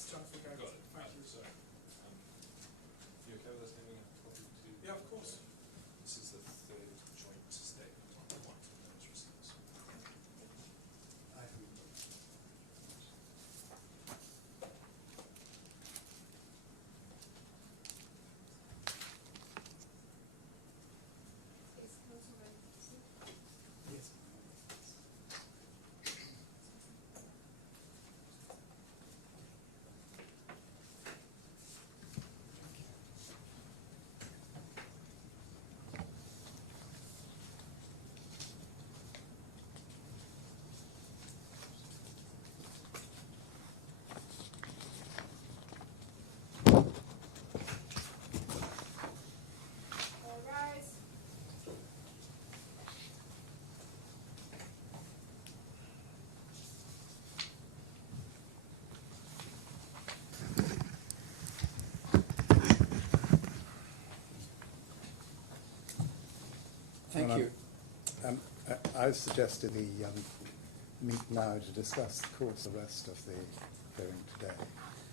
Yes, Jonathan, go. Got it. Thank you. Sorry. You okay with us giving a copy to? Yeah, of course. This is the third joint statement on the one from those receipts. Yes. All rise. Thank you. I suggested we meet now to discuss, of course, the rest of the hearing today.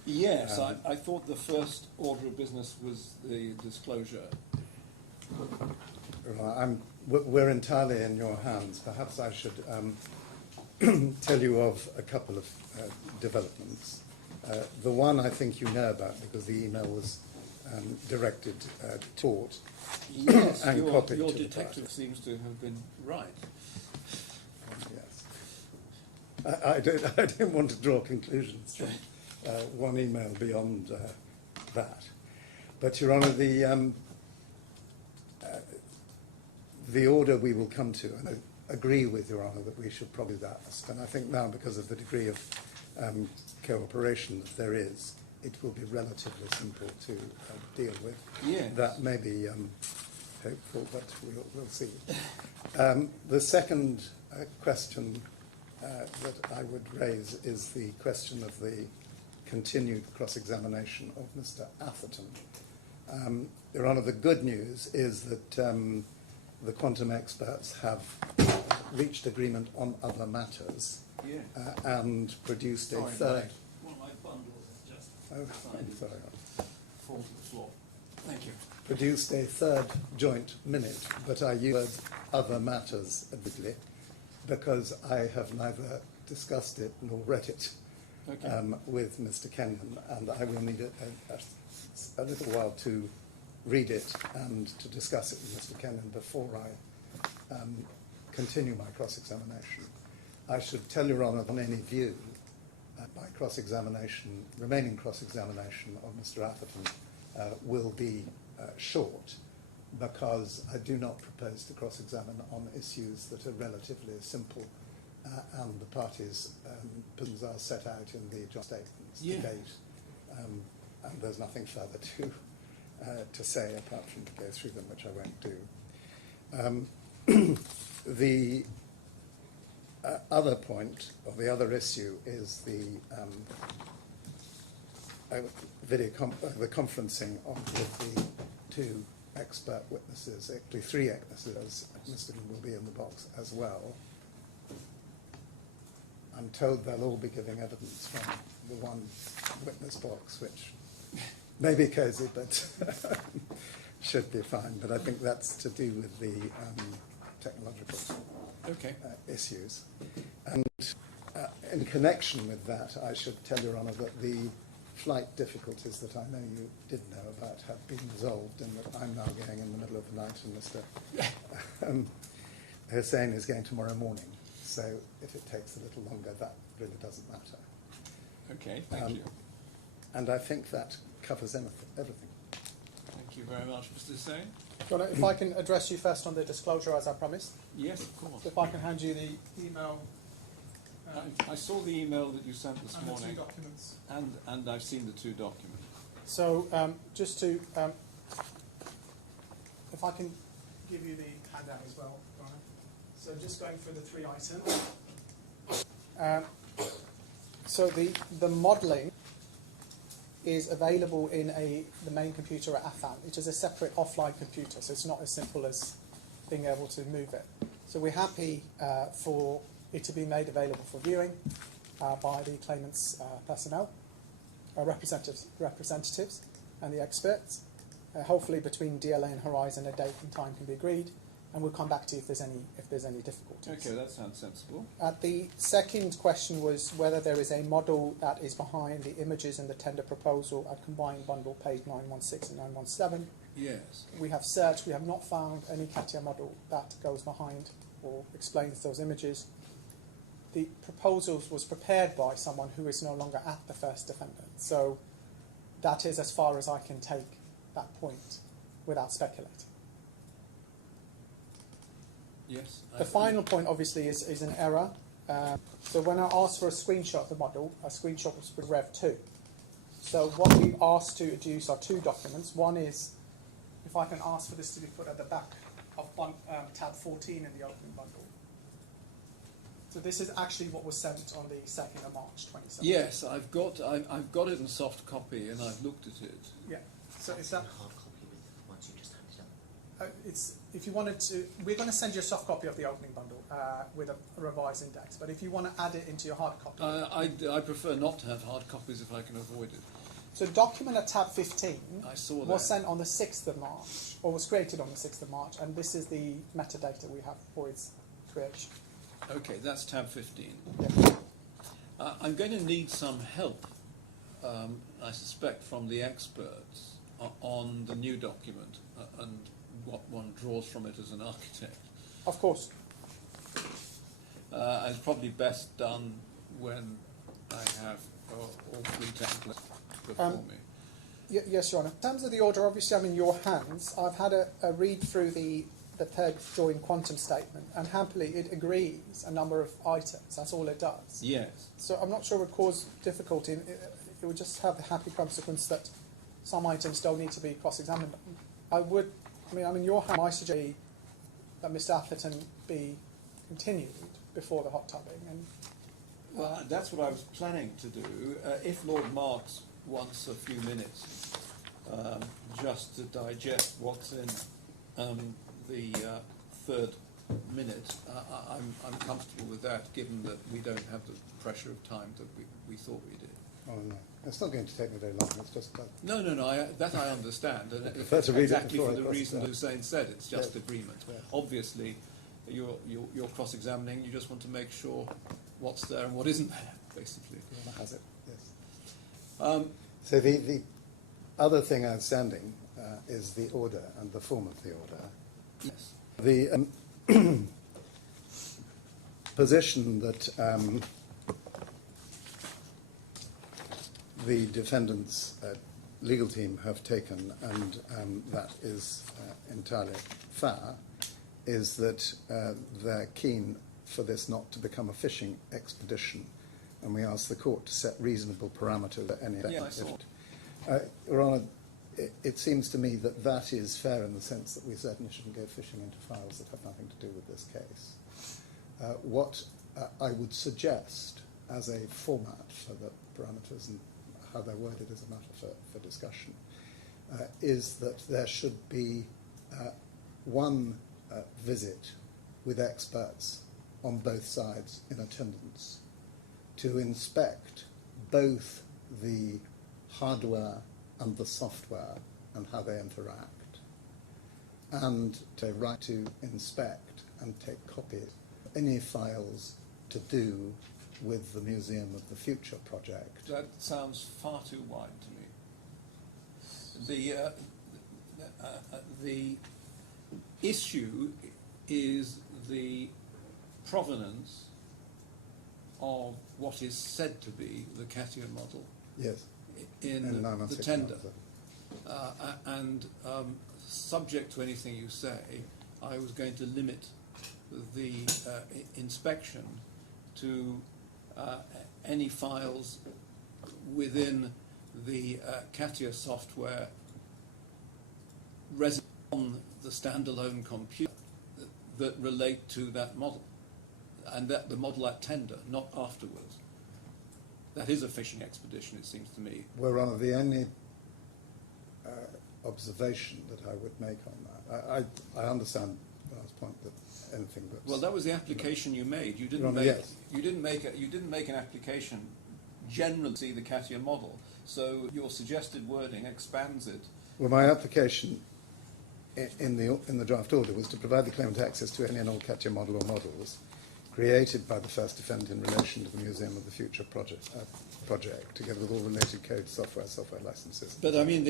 Yes, I thought the first order of business was the disclosure. We're entirely in your hands. Perhaps I should tell you of a couple of developments. The one I think you know about because the email was directed toward Yes, and copied your to the detective party. seems to have been right. Yes. I don't want to draw conclusions from one email beyond that. But, Your Honour, the order we will come to, and I agree with Your Honour that we should probably do that. And I think now, because of the degree of cooperation that there is, it will be relatively simple to deal with. Yes. That may be hopeful, but we'll see. The second question that I would raise is the question of the continued cross-examination of Mr. Atherton. Your Honour, the good news is that the quantum experts have reached agreement on other matters and produced a third. One of my bundles is just I'm sorry. fall to the floor. Thank you. Produced a third joint minute, but I use other matters admittedly because I have neither discussed it nor read it with Mr. Kenyon, and I will need a little while to read it and to discuss it with Mr. Kenyon before I continue my cross-examination. I should tell Your Honour on any view my cross-examination, remaining cross-examination of Mr. Atherton will be short, because I do not propose to cross-examine on issues that are relatively simple and the parties' positions are set out in the joint statements to date, and there's nothing further to say apart from to go through them, which I won't do. The other point, or the other issue, is the the conferencing with the two expert witnesses, actually three witnesses. Mr. will be in the box as well. I'm told they'll all be giving evidence from the one witness box, which may be cosy, but should be fine. But I think that's to do with the technological issues. And in connection with that, I should tell Your Honour that the flight difficulties that I know you did know about have been resolved, and that I'm now going in the middle of the night, and Mr. Hussain is going tomorrow morning. So if it takes a little longer, that really doesn't matter. Okay, thank you. And I think that covers everything. Thank you very much, Mr. Hussain. John, if I can address you first on the disclosure, as I promised. Yes, of course. If I can hand you the email. I saw the email that you sent this and morning. the two documents. And I've seen the two documents. So just to, if I can give you the handout as well, Brian. So just going through the three items. So the modelling is available in the main computer at Affan, which is a separate offline computer, so it's not as simple as being able to move it. So we're happy for it to be made available for viewing by the claimant's personnel. representatives and the experts. Hopefully between DLA and Horizon a date and time can be agreed, and we'll come back to you if there's any difficulties. Okay, that sounds sensible. The second question was whether there is a model that is behind the images in the tender proposal at combined bundle page 916 and 917. Yes. We have searched, we have not found any CATIA model that goes behind or explains those images. The proposal was prepared by someone who is no longer at the first defendant, so that is as far as I can take that point without speculating. Yes. The final point, obviously, is an error. So when I asked for a screenshot of the model, a screenshot was with Rev 2. So what we asked to deduce are two documents. One is, if I can ask for this to be put at the back of tab 14 in the opening bundle. So this is actually what was sent on the 2nd of March 2017. Yes, I've got it in soft copy and I've looked at it. Yeah. So is that hard copy with the ones you just handed up? it's if you wanted to, we're going to send you a soft copy of the opening bundle with a revised index. But if you want to add it into your hard copy, I prefer not to have hard copies if I can avoid it. so document at tab 15 I saw was that. sent on the 6th of March, or was created on the 6th of March, and this is the metadata we have for its creation. Okay, that's tab 15. Yeah. I'm going to need some help, I suspect, from the experts on the new document and what one draws from it as an architect. Of course. And it's probably best done when I have all three templates before me. Yes, Your Honour. In terms of the order, obviously I'm in your hands. I've had a read through the third joint quantum statement, and happily it agrees a number of items. That's all it does. Yes. So I'm not sure it would cause difficulty. It would just have the happy consequence that some items don't need to be cross-examined. I'm in your hand. I suggest that Mr. Atherton be continued before the hot tubbing. And Well, that's what I was planning to do. If Lord Marks wants a few minutes just to digest what's in the third minute, I'm comfortable with that, given that we don't have the pressure of time that we thought we did. Oh, no. It's not going to take me very long. It's just No, that I understand. And prefer to read it exactly before for I the cross reason it out. Hussein said, it's just Yes. agreement. Yes. Obviously, you're cross-examining, you just want to make sure what's there and what isn't there, basically. Whoever has it, yes. So the other thing outstanding is the order and the form of the order. Yes. The position that the defendants' legal team have taken, and that is entirely fair, is that they're keen for this not to become a fishing expedition, and we ask the court to set reasonable parameters at any Yeah, I saw it. Your Honour, it seems to me that that is fair in the sense that we certainly shouldn't go fishing into files that have nothing to do with this case. What I would suggest as a format for the parameters and how they're worded as a matter for discussion is that there should be one visit with experts on both sides in attendance to inspect both the hardware and the software and how they interact, and to right to inspect and take copies any files to do with the Museum of the Future project. That sounds far too wide to me. The issue is the provenance of what is said to be the CATIA model Yes. in the tender. And subject to anything you say, I was going to limit the inspection to any files within the CATIA software resident on the standalone computer that relate to that model, and that the model at tender, not afterwards. That is a fishing expedition, it seems to me. Well, Your Honour, the only observation that I would make on that, I understand the last point that anything that's... Well, that was the application you made. You didn't Your Honour, make. yes. You didn't make an application generally see the CATIA model. So your suggested wording expands it. Well, my application in the draft order was to provide the claimant access to any and all CATIA model or models created by the first defendant in relation to the Museum of the Future project, together with all related codes, software licenses. But I mean,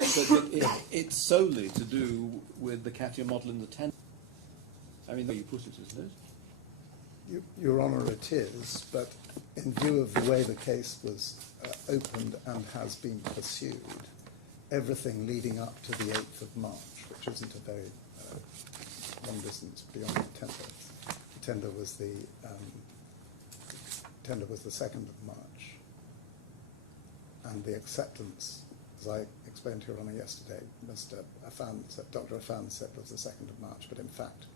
it's solely to do with the CATIA model in the tender. I mean, the way you put it, isn't it? Your Honour, it is, but in view of the way the case was opened and has been pursued, everything leading up to the 8th of March, which isn't a very long distance beyond the tender. The tender was the 2nd of March, and the acceptance, as I explained to Your Honour yesterday, Dr. Affan said was the 2nd of March, but in fact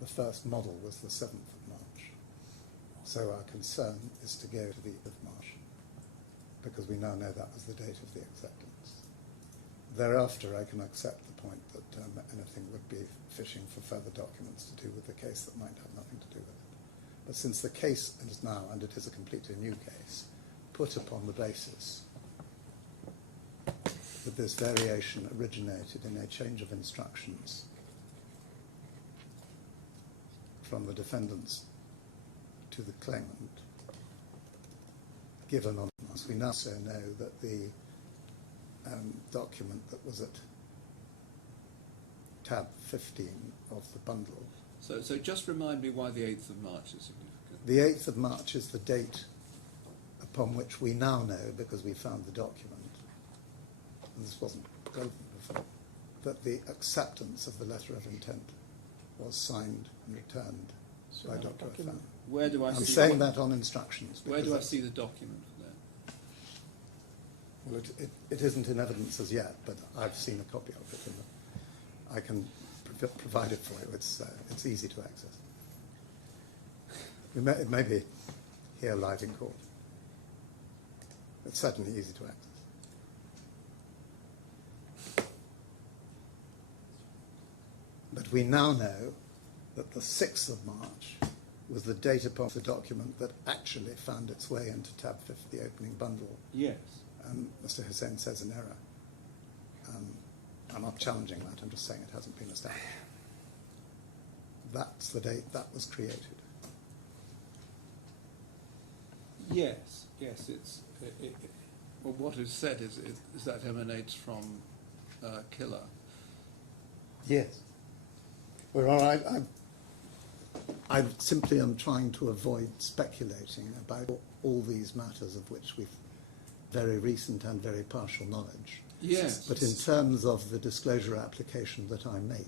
the first model was the 7th of March. So our concern is to go to the 8th of March, because we now know that was the date of the acceptance. Thereafter, I can accept the point that anything would be fishing for further documents to do with the case that might have nothing to do with it. But since the case is now, and it is a completely new case, put upon the basis that this variation originated in a change of instructions from the defendants to the claimant, given on us, we now also know that the document that was at tab 15 of the bundle. So just remind me why the 8th of March is significant. The 8th of March is the date upon which we now know, because we found the document, and this wasn't relevant before, that the acceptance of the letter of intent was signed and returned by Dr. Affan. Where do I I'm see saying that on instructions. Where do I see the document then? Well, it isn't in evidence as yet, but I've seen a copy of it. I can provide it for you. It's easy to access. It may be here live in court. It's certainly easy to access. But we now know that the 6th of March was the date upon the document that actually found its way into tab 50, the opening bundle. Yes. Mr. Hussain says an error. I'm not challenging that, I'm just saying it hasn't been established. That's the date that was created. Yes, well, what is said is that emanates from Killer. Yes. Well, I simply am trying to avoid speculating about all these matters of which we've very recent and very partial knowledge. Yes. But in terms of the disclosure application that I make,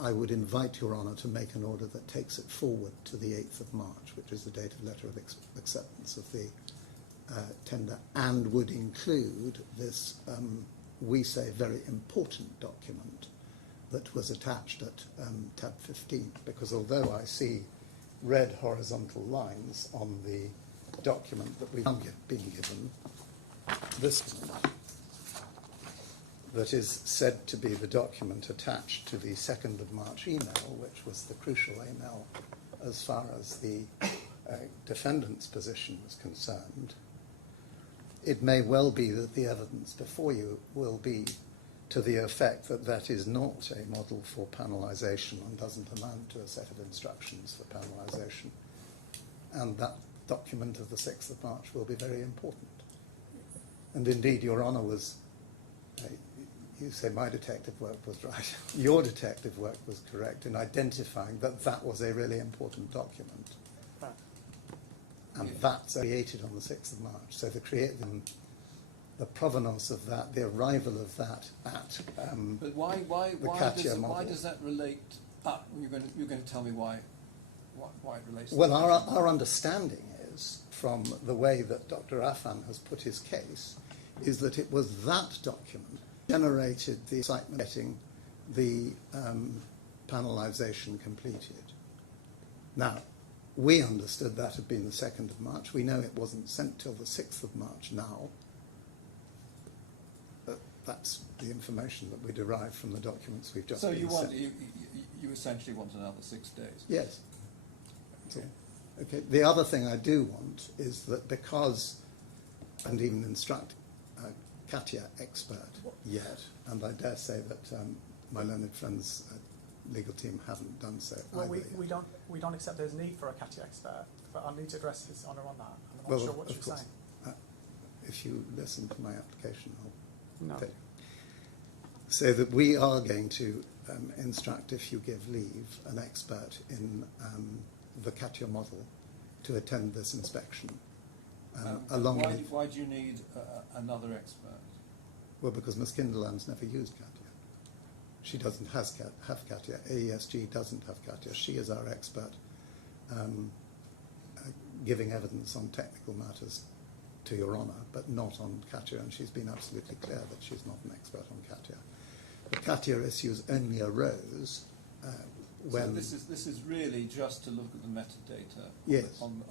I would invite Your Honour to make an order that takes it forward to the 8th of March, which is the date of letter of acceptance of the tender, and would include this, we say, very important document that was attached at tab 15, because although I see red horizontal lines on the document that we've been given, this that is said to be the document attached to the 2nd of March email, which was the crucial email as far as the defendant's position was concerned, it may well be that the evidence before you will be to the effect that that is not a model for panelisation and doesn't amount to a set of instructions for panelisation. And that document of the 6th of March will be very important. And indeed, Your Honour was, you say my detective work was right. Your detective work was correct in identifying that that was a really important document. Right. And that's created on the 6th of March. So the provenance of that, the arrival of that at But why does that relate? You're going to tell me why it relates. Well, our understanding is, from the way that Dr. Affan has put his case, is that it was that document generated the excitement getting the panelisation completed. Now, we understood that had been the 2nd of March. We know it wasn't sent till the 6th of March now. That's the information that we derive from the documents we've just So been you sent. you essentially want another 6 days? Yes. Okay. Okay. The other thing I do want is that because, and even instruct a CATIA expert yet, and I dare say that my learned friends' legal team haven't done so Well, either we yet. don't accept there's need for a CATIA expert, but I'll need to address His Honour on that. I'm not Well, sure what of you're course. saying. If you listen to my application, I'll No. tell you. So that we are going to instruct, if you give leave, an expert in the CATIA model to attend this inspection. Along with, why do you need another expert? well, because Miss Kinderland's never used CATIA. She doesn't have CATIA. AESG doesn't have CATIA. She is our expert giving evidence on technical matters to Your Honour, but not on CATIA, and she's been absolutely clear that she's not an expert on CATIA. The CATIA issues only arose when... So this is really just to look at the metadata Yes. on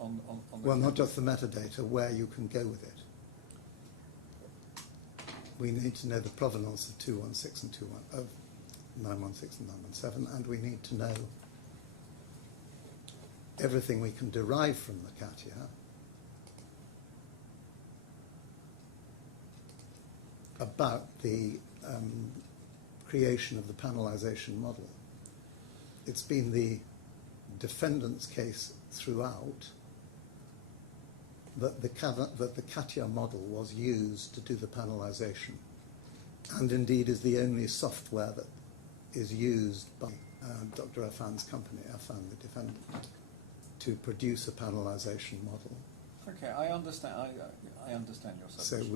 the... Well, not just the metadata, where you can go with it. We need to know the provenance of 216 and of 916 and 917, and we need to know everything we can derive from the CATIA about the creation of the panelization model. It's been the defendant's case throughout that the CATIA model was used to do the panelization, and indeed is the only software that is used by Dr. Affan's company, Affan, the defendant, to produce a panelization model. Okay, I understand. I understand your So submission.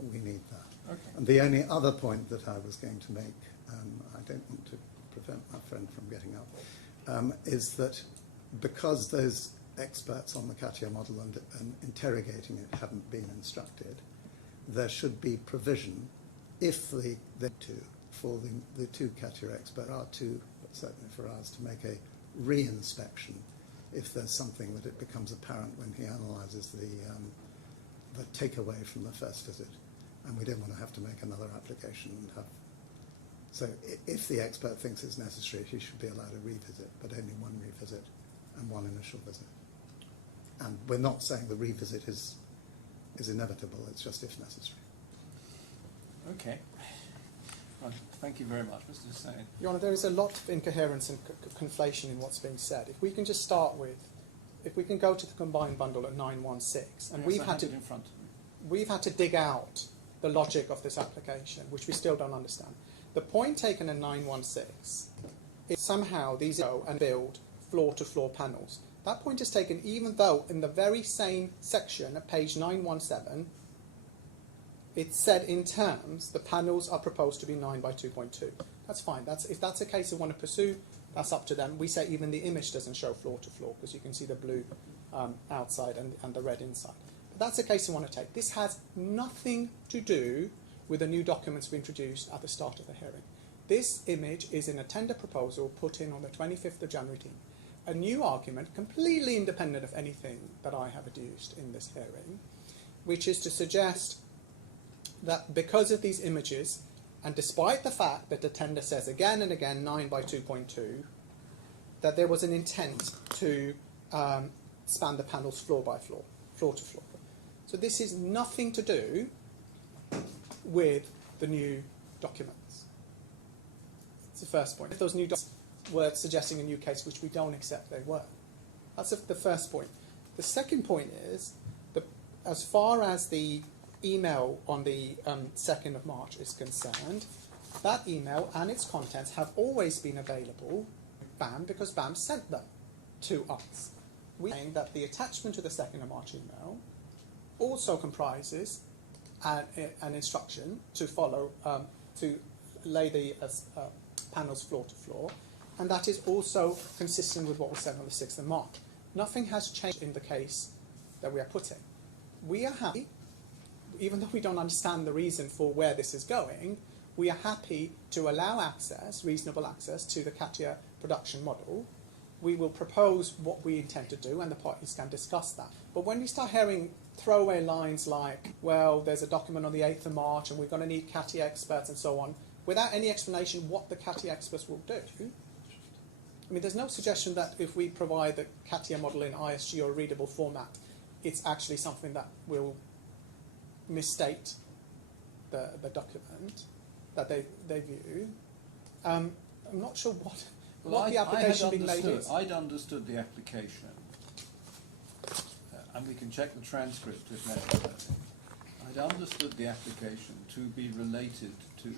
we need that. Okay. And the only other point that I was going to make, I don't want to prevent my friend from getting up, is that because those experts on the CATIA model and interrogating it haven't been instructed, there should be provision if the two CATIA experts are to, but certainly for us, to make a re-inspection if there's something that it becomes apparent when he analyses the takeaway from the first visit. And we don't want to have to make another application and have... So if the expert thinks it's necessary, he should be allowed a revisit, but only one revisit and one initial visit. And we're not saying the revisit is inevitable, it's just if necessary. Okay. Right. Thank you very much, Mr. Hussain. Your Honour, there is a lot of incoherence and conflation in what's being said. If we can just start with, if we can go to the combined bundle at 916, and Yes, I have it in front of me. we've had to dig out the logic of this application, which we still don't understand. The point taken in 916 is somehow these go and build floor-to-floor panels. That point is taken even though in the very same section at page 917, it said in terms the panels are proposed to be 9 by 2.2. That's fine. If that's a case they want to pursue, that's up to them. We say even the image doesn't show floor-to-floor because you can see the blue outside and the red inside. But that's a case you want to take. This has nothing to do with the new documents we introduced at the start of the hearing. This image is in a tender proposal put in on the 25th of January. A new argument, completely independent of anything that I have adduced in this hearing, which is to suggest that because of these images, and despite the fact that the tender says again and again 9 by 2.2, that there was an intent to span the panels floor by floor, floor to floor. So this is nothing to do with the new documents. That's the first point. If those new documents were suggesting a new case, which we don't accept they were. That's the first point. The second point is, as far as the email on the 2nd of March is concerned, that email and its contents have always been available BAM because BAM sent them to us. We're saying that the attachment to the 2nd of March email also comprises an instruction to follow, to lay the panels floor to floor, and that is also consistent with what was said on the 6th of March. Nothing has changed in the case that we are putting. We are happy, even though we don't understand the reason for where this is going, we are happy to allow access, reasonable access, to the CATIA production model. We will propose what we intend to do, and the parties can discuss that. But when we start hearing throwaway lines like, well, there's a document on the 8th of March, and we're going to need CATIA experts and so on, without any explanation what the CATIA experts will do, I mean, there's no suggestion that if we provide the CATIA model in ISG or readable format, it's actually something that will misstate the document that they view. I'm not sure what the application being made is. I'd understood the application, and we can check the transcript if necessary. I'd understood the application to be related to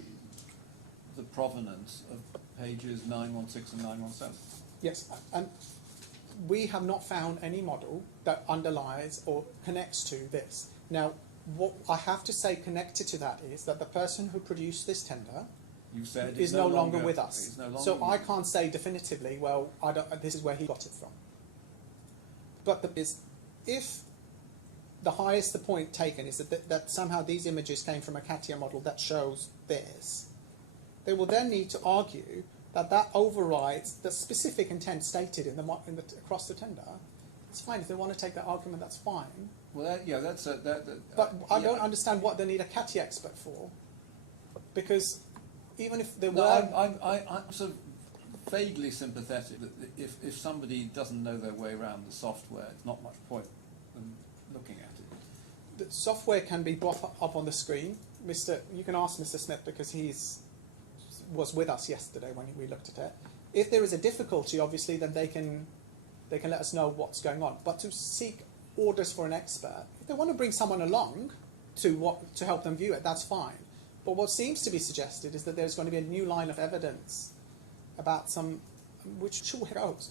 the provenance of pages 916 and 917. Yes, and we have not found any model that underlies or connects to this. Now, what I have to say connected to that is that the person who produced this tender You said is no longer with us. He's no longer So with I us. can't say definitively, well, this is where he got it from. But if the highest the point taken is that somehow these images came from a CATIA model that shows this, they will then need to argue that overrides the specific intent stated in across the tender. It's fine if they want to take that argument. That's fine. Well, that's a. But I don't understand what they need a CATIA expert for, because even if there were, I'm sort of vaguely sympathetic that if somebody doesn't know their way around the software, it's not much point in looking at it. the software can be brought up on the screen. You can ask Mr. Smith because was with us yesterday when we looked at it. If there is a difficulty, obviously, then they can let us know what's going on. But to seek orders for an expert, if they want to bring someone along to help them view it, that's fine. But what seems to be suggested is that there's going to be a new line of evidence about which sure goes.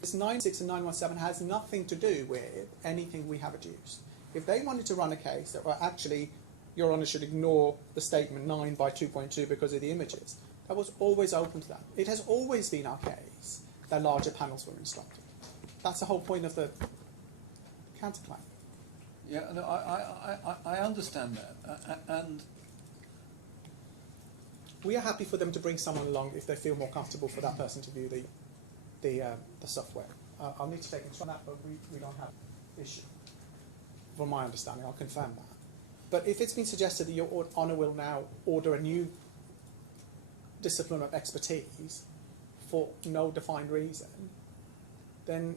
This 96 and 917 has nothing to do with anything we have adduced. If they wanted to run a case that were actually, Your Honour should ignore the statement 9 by 2.2 because of the images, that was always open to that. It has always been our case that larger panels were instructed. That's the whole point of the counterclaim. Yeah, no, I understand that, and we are happy for them to bring someone along if they feel more comfortable for that person to view the software. I'll need to take into on that, but we don't have issue. From my understanding, I'll confirm that. But if it's been suggested that Your Honour will now order a new discipline of expertise for no defined reason, then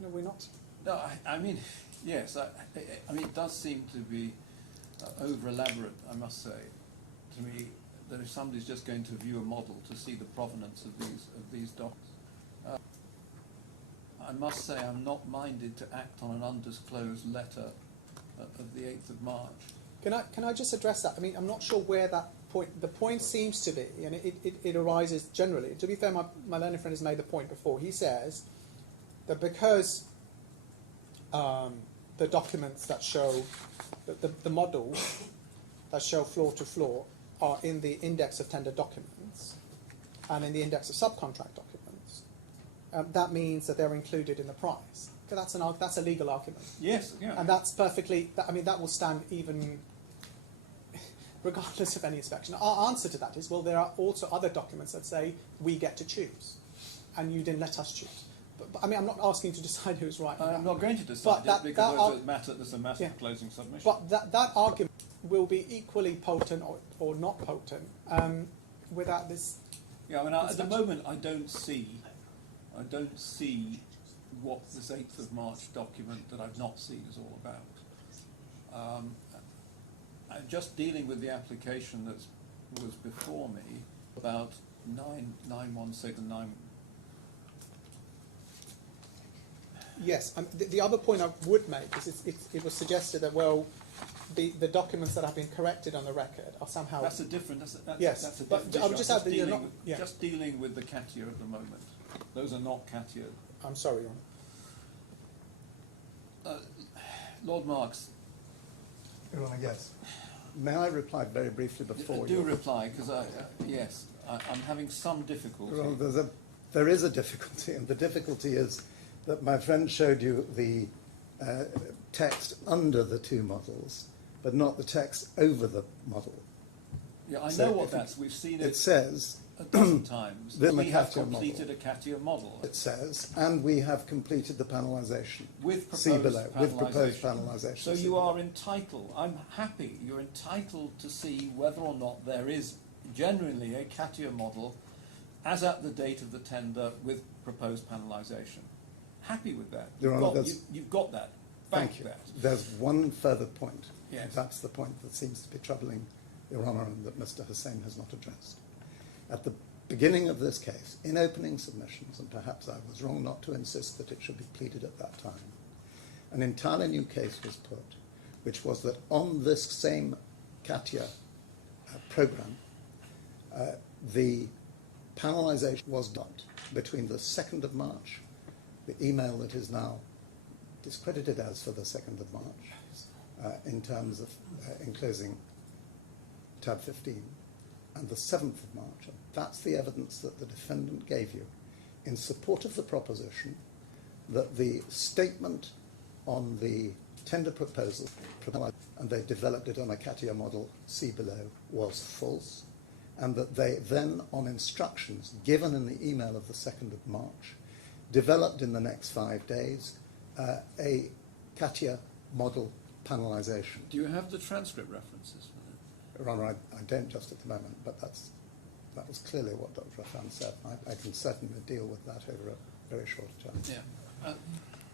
we're not. no, I mean, yes, I mean, it does seem to be over elaborate, I must say, to me, that if somebody's just going to view a model to see the provenance of these docs, I must say I'm not minded to act on an undisclosed letter of the 8th of March. Can I just address that? I mean, I'm not sure where that point. The point seems to be, and it arises generally. To be fair, my learned friend has made the point before. He says that because the documents that show the models that show floor to floor are in the index of tender documents and in the index of subcontract documents, that means that they're included in the price. Okay, that's a legal argument. Yes, yeah. And that's perfectly, I mean, that will stand even regardless of any inspection. Our answer to that is, well, there are also other documents that say we get to choose, and you didn't let us choose. But I mean, I'm not asking to decide who's right. I'm not going to decide it because there's a matter of closing submission. But that argument will be equally potent or not potent without this. Yeah, I mean, at the moment, I don't see what this 8th of March document that I've not seen is all about. I'm just dealing with the application that was before me about 916 and 9. Yes, the other point I would make is it was suggested that, well, the documents that have been corrected on the record are somehow. That's a different. Yes, that's a but different I would issue. just I'm add that you're not. Yeah. Just dealing with the CATIA at the moment. Those are not CATIA. I'm sorry, Your Honour. Lord Marks, Your Honour, yes. May I reply very briefly before do you? reply, because I'm having some difficulty. Well, there is a difficulty, and the difficulty is that my friend showed you the text under the two models, but not the text over the model. Yeah, I So know what if that's. We've seen It it says, a dozen times. the We have CATIA completed a CATIA model it says, and we have completed the panellisation. with See proposed below, with proposed panelisation. panelisation. So See you below. are entitled, I'm happy, you're entitled to see whether or not there is genuinely a CATIA model as at the date of the tender with proposed panelisation. Happy with that? Your Honour, You've got that. Thank you. That. There's one further point. Yes. That's the point that seems to be troubling Your Honour and that Mr. Hussain has not addressed. At the beginning of this case, in opening submissions, and perhaps I was wrong not to insist that it should be pleaded at that time, an entirely new case was put, which was that on this same CATIA programme, the panelisation was done between the 2nd of March, the email that is now discredited as for the 2nd of March, in terms of enclosing tab 15, and the 7th of March. And that's the evidence that the defendant gave you in support of the proposition that the statement on the tender proposal, and they developed it on a CATIA model, see below, was false, and that they then, on instructions given in the email of the 2nd of March, developed in the next 5 days a CATIA model panelisation. Do you have the transcript references for that? Your Honour, I don't just at the moment, but that was clearly what Dr. Affan said. I can certainly deal with that over a very short term. Yeah.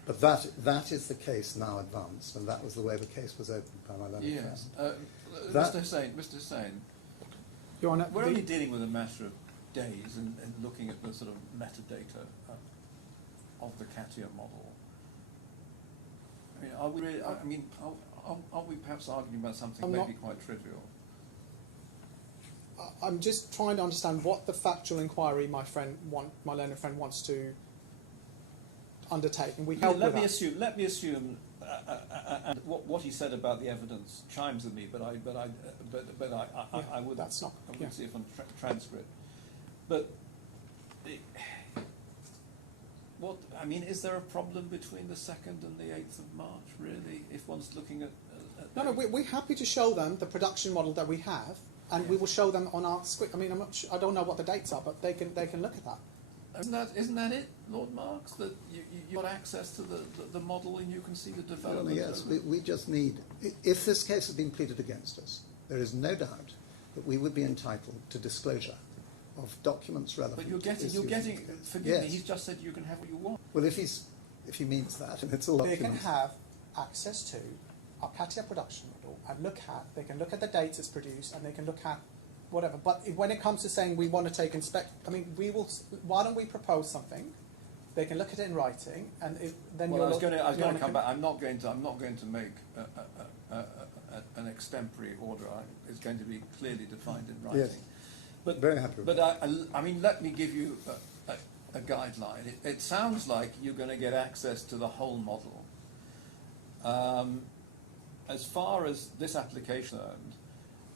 But that is the case now advanced, and that was the way the case was opened by my learned Yes. friend. Mr. Hussain, Your Honour, we're only dealing with a matter of days and looking at the sort of metadata of the CATIA model. I mean, are we really, are we perhaps arguing about something maybe quite trivial? I'm just trying to understand what the factual inquiry my learned friend wants to undertake, and we help let with me that. assume, and what he said about the evidence chimes with me, but I would That's not. I would Yeah. see it on transcript. But is there a problem between the 2nd and the 8th of March, really, if one's looking at No, we're happy to show them the production model that we have, and we will show them on our script. I mean, I don't know what the dates are, but they can look at that. Isn't that it, Lord Marks? That you got access to the model and you can see the development. Yes, we just need. If this case had been pleaded against us, there is no doubt that we would be entitled to disclosure of documents relevant. But you're getting. Forgive Yes. me. He's just said you can have what you want. Well, if he means that, and it's all They can documents. have access to our CATIA production model and they can look at the dates it's produced, and they can look at whatever. But when it comes to saying we want to take why don't we propose something? They can look at it in writing, and then Well, I was going to come back. I'm not going to make an extempore order. It's going to be clearly defined in writing. Yes. But Very happy with But I mean, let me give you a guideline. It sounds like you're going to get access to the whole model. As far as this application is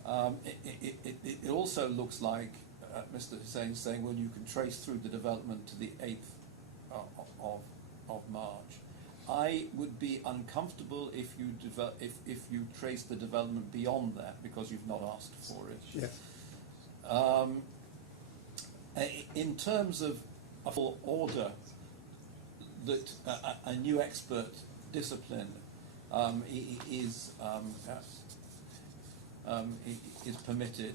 concerned, it also looks like Mr. Hussain's saying, well, you can trace through the development to the 8th of March. I would be uncomfortable if you trace the development beyond that, because you've not asked for it. Yes. In terms of a full order that a new expert discipline is permitted,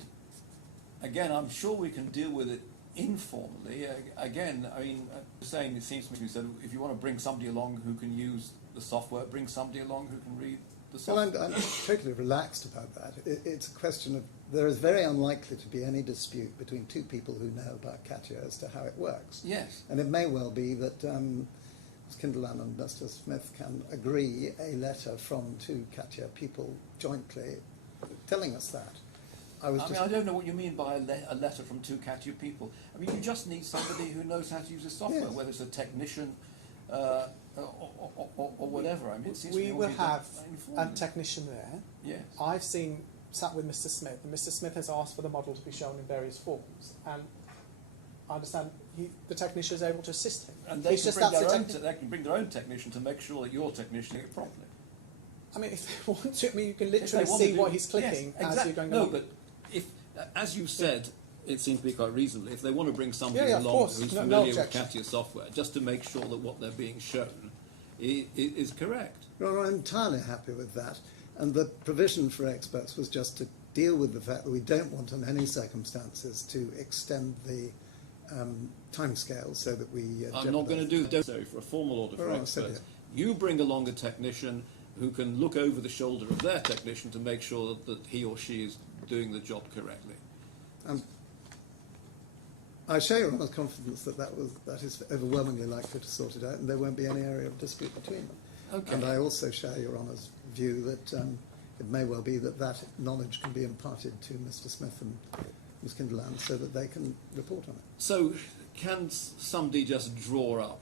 again, I'm sure we can deal with it informally. Again, I mean, saying, it seems to me you said, if you want to bring somebody along who can use the software, bring somebody along who can read the software. Well, I'm totally relaxed about that. It's a question of, there is very unlikely to be any dispute between two people who know about CATIA as to how it works. Yes. And it may well be that Ms. Kinderland and Mr. Smith can agree a letter from two CATIA people jointly telling us that. I don't know what you mean by a letter from two CATIA people. I mean, you just need somebody who knows how to use the software, Yes. whether it's a technician or whatever. I mean, it seems We to me will be have a informed. technician there. Yes. I've sat with Mr. Smith, and Mr. Smith has asked for the model to be shown in various forms, and I understand the technician is able to assist him. And they It's can, just bring that's their the own techni- they can bring their own technician to make sure that your technician doing it properly. I mean, if they want to, you can If they literally want to see do- what he's clicking yes, as you're going No, along. but if, as you said, it seems to be quite reasonable. If they want to bring somebody Yeah, of along course. who's No familiar with objection. CATIA software, just to make sure that what they're being shown is correct. Well, I'm entirely happy with that. And the provision for experts was just to deal with the fact that we don't want in any circumstances to extend the timescale so that we. I'm not going to do that for a formal order for All right, so experts. You bring along a technician who can look over the shoulder of their technician to make sure that he or she is doing the job correctly. I share your Honour's confidence that is overwhelmingly likely to sort it out, and there won't be any area of dispute between them. Okay. And I also share your Honour's view that it may well be that that knowledge can be imparted to Mr. Smith and Ms. Kinderland so that they can report on it. So, can somebody just draw up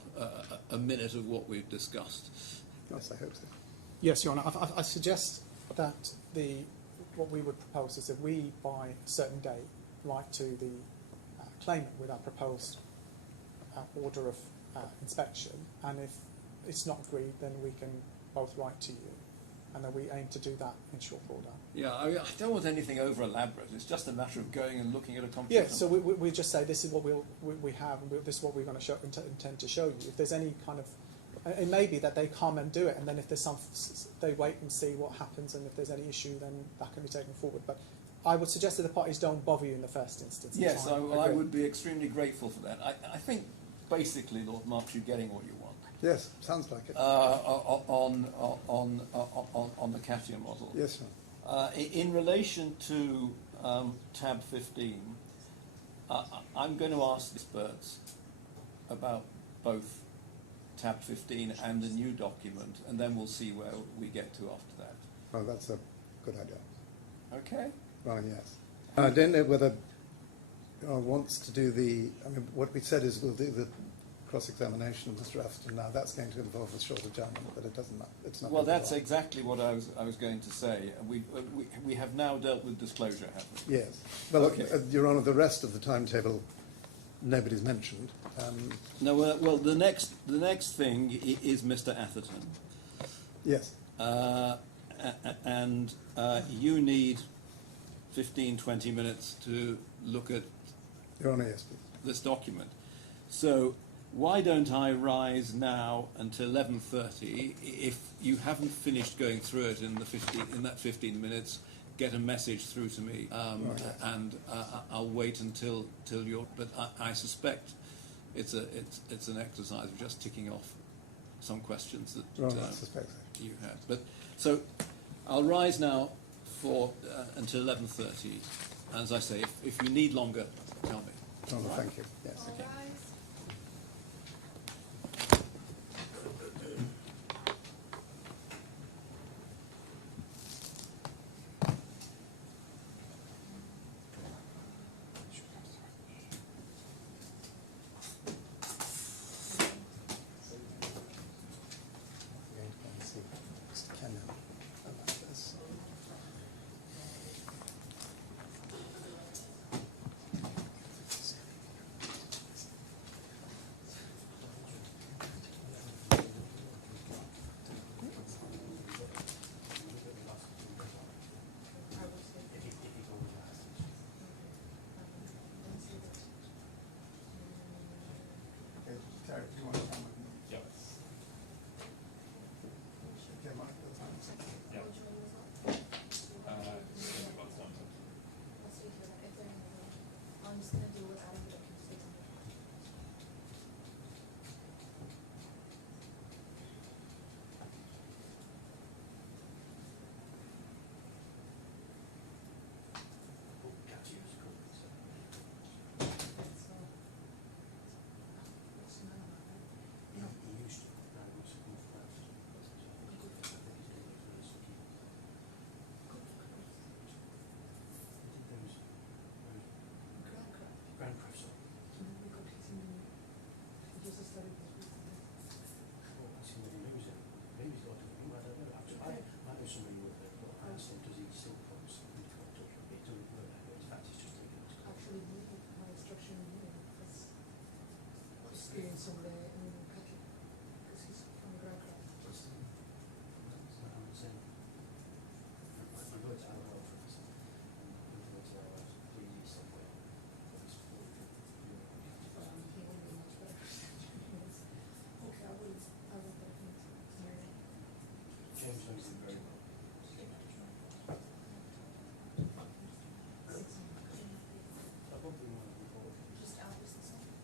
a minute of what we've discussed? Yes, I hope so. Yes, Your Honour. I suggest that what we would propose is that we, by a certain date, write to the claimant with our proposed order of inspection, and if it's not agreed, then we can both write to you, and then we aim to do that in short order. Yeah, I don't want anything over elaborate. It's just a matter of going and looking at a computer. Yeah, so we just say this is what we have, and this is what we're going to intend to show you. If there's any kind of, it may be that they come and do it, and then if there's they wait and see what happens, and if there's any issue, then that can be taken forward. But I would suggest that the parties don't bother you in the first instance. Yes, I would be extremely grateful for that. I think basically, Lord Marks, you're getting what you want. Yes, sounds like it. On the CATIA model. Yes, sir. In relation to tab 15, I'm going to ask the experts about both tab 15 and the new document, and then we'll see where we get to after that. Oh, that's a good idea. Okay? Right, yes. I don't know whether wants to do what we said is we'll do the cross-examination of Mr. Affan. Now, that's going to involve a short adjournment, but it doesn't matter. It's not. Well, that's exactly what I was going to say. We have now dealt with disclosure, haven't we? Yes. Well, Okay. Your Honour, the rest of the timetable nobody's mentioned. No, well, the next thing is Mr. Atherton. Yes. And you need 15, 20 minutes to look at Your Honour, yes, please. this document. So why don't I rise now until 11:30? If you haven't finished going through it in that 15 minutes, get a message through to me, and I'll wait until you're. But I suspect it's an exercise of just ticking off some questions that I suspect so. you had. But so I'll rise now for until 11:30. As I say, if you need longer, tell me. Your Honour, thank you. Yes. Okay. Experience over there in Patrick, because he's from the ground craft. He will be much better. Okay, I will put him here. James knows him very well. Just out this one.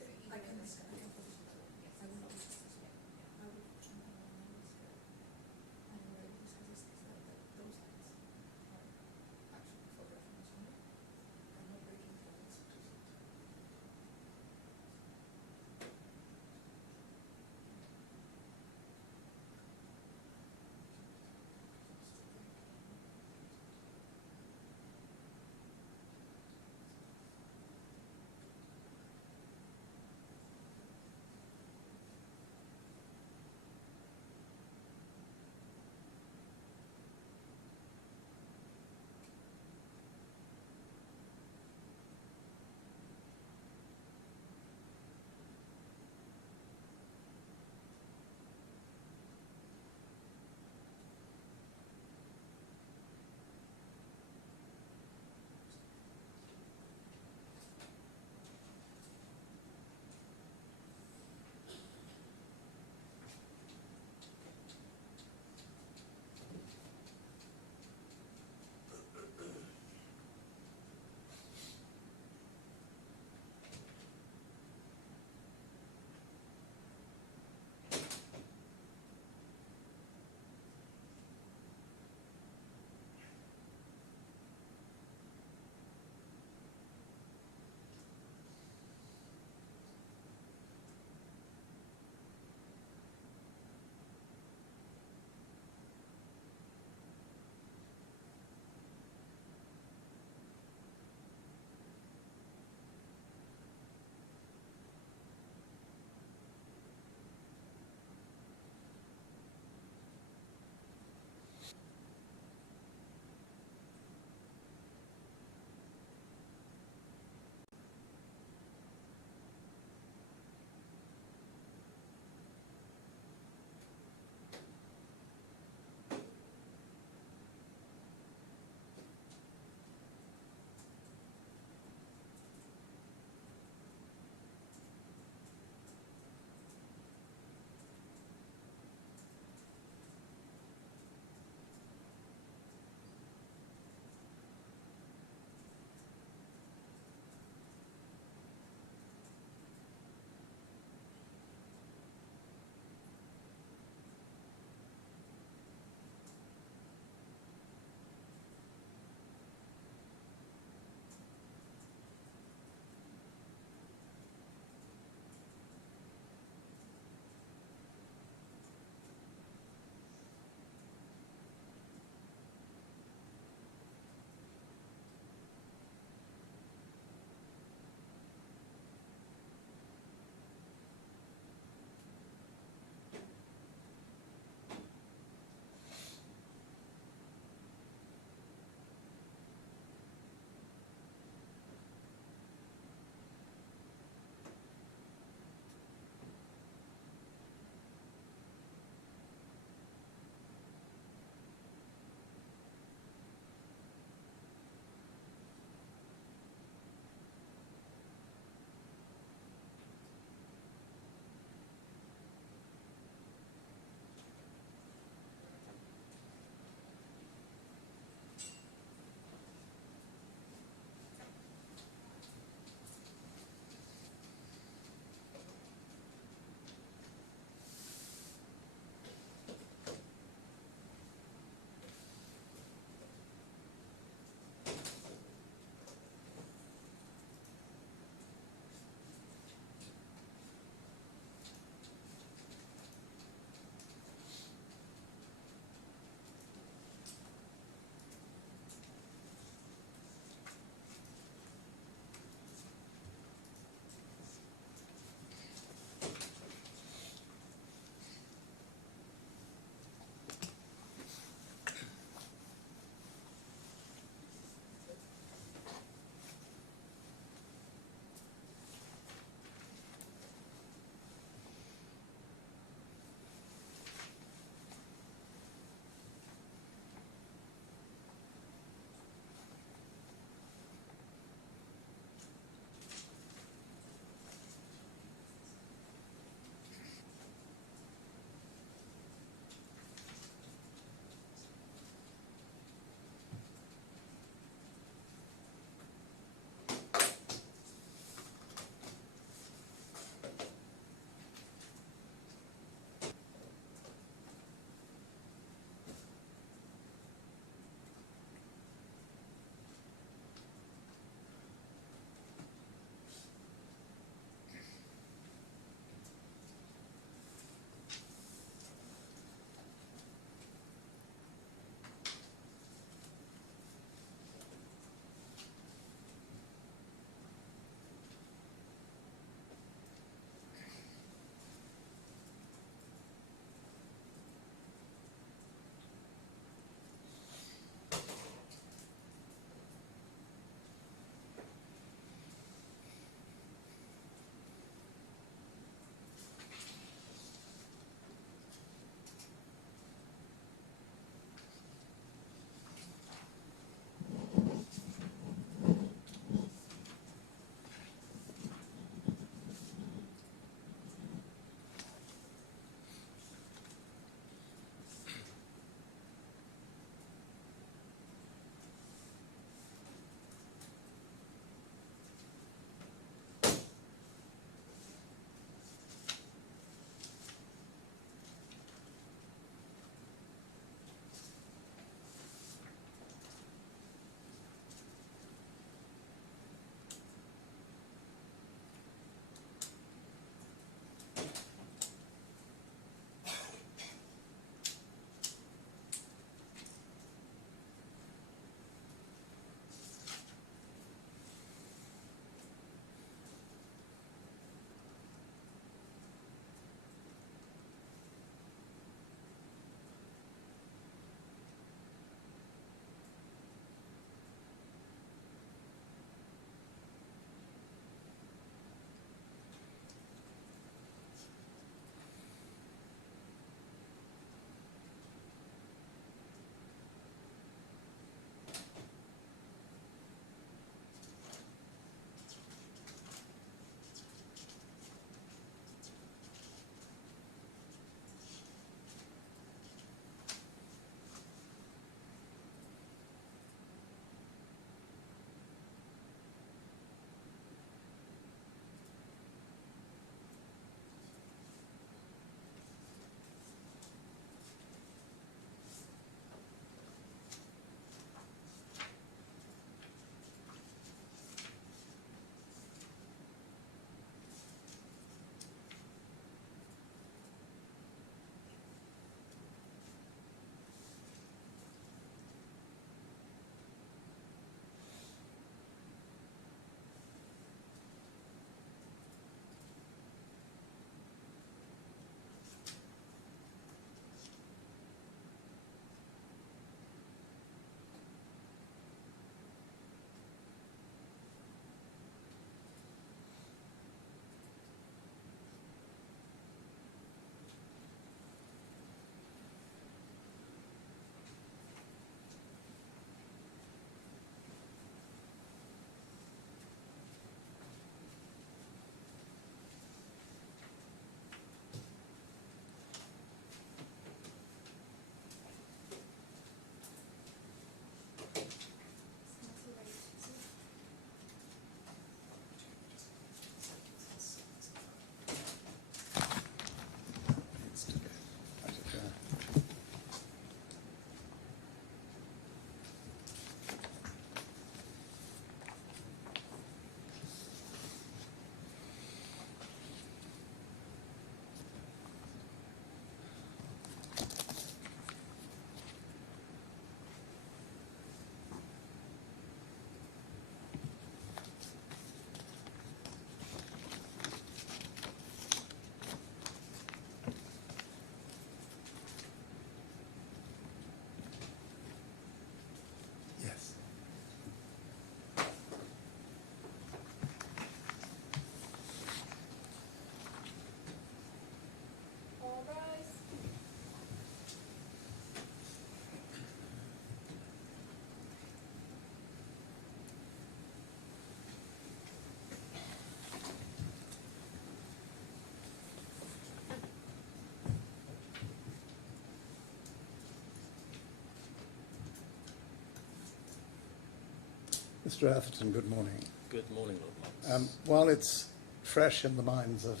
Mr. Atherton, good morning. Good morning, Lord Marks. While it's fresh in the minds of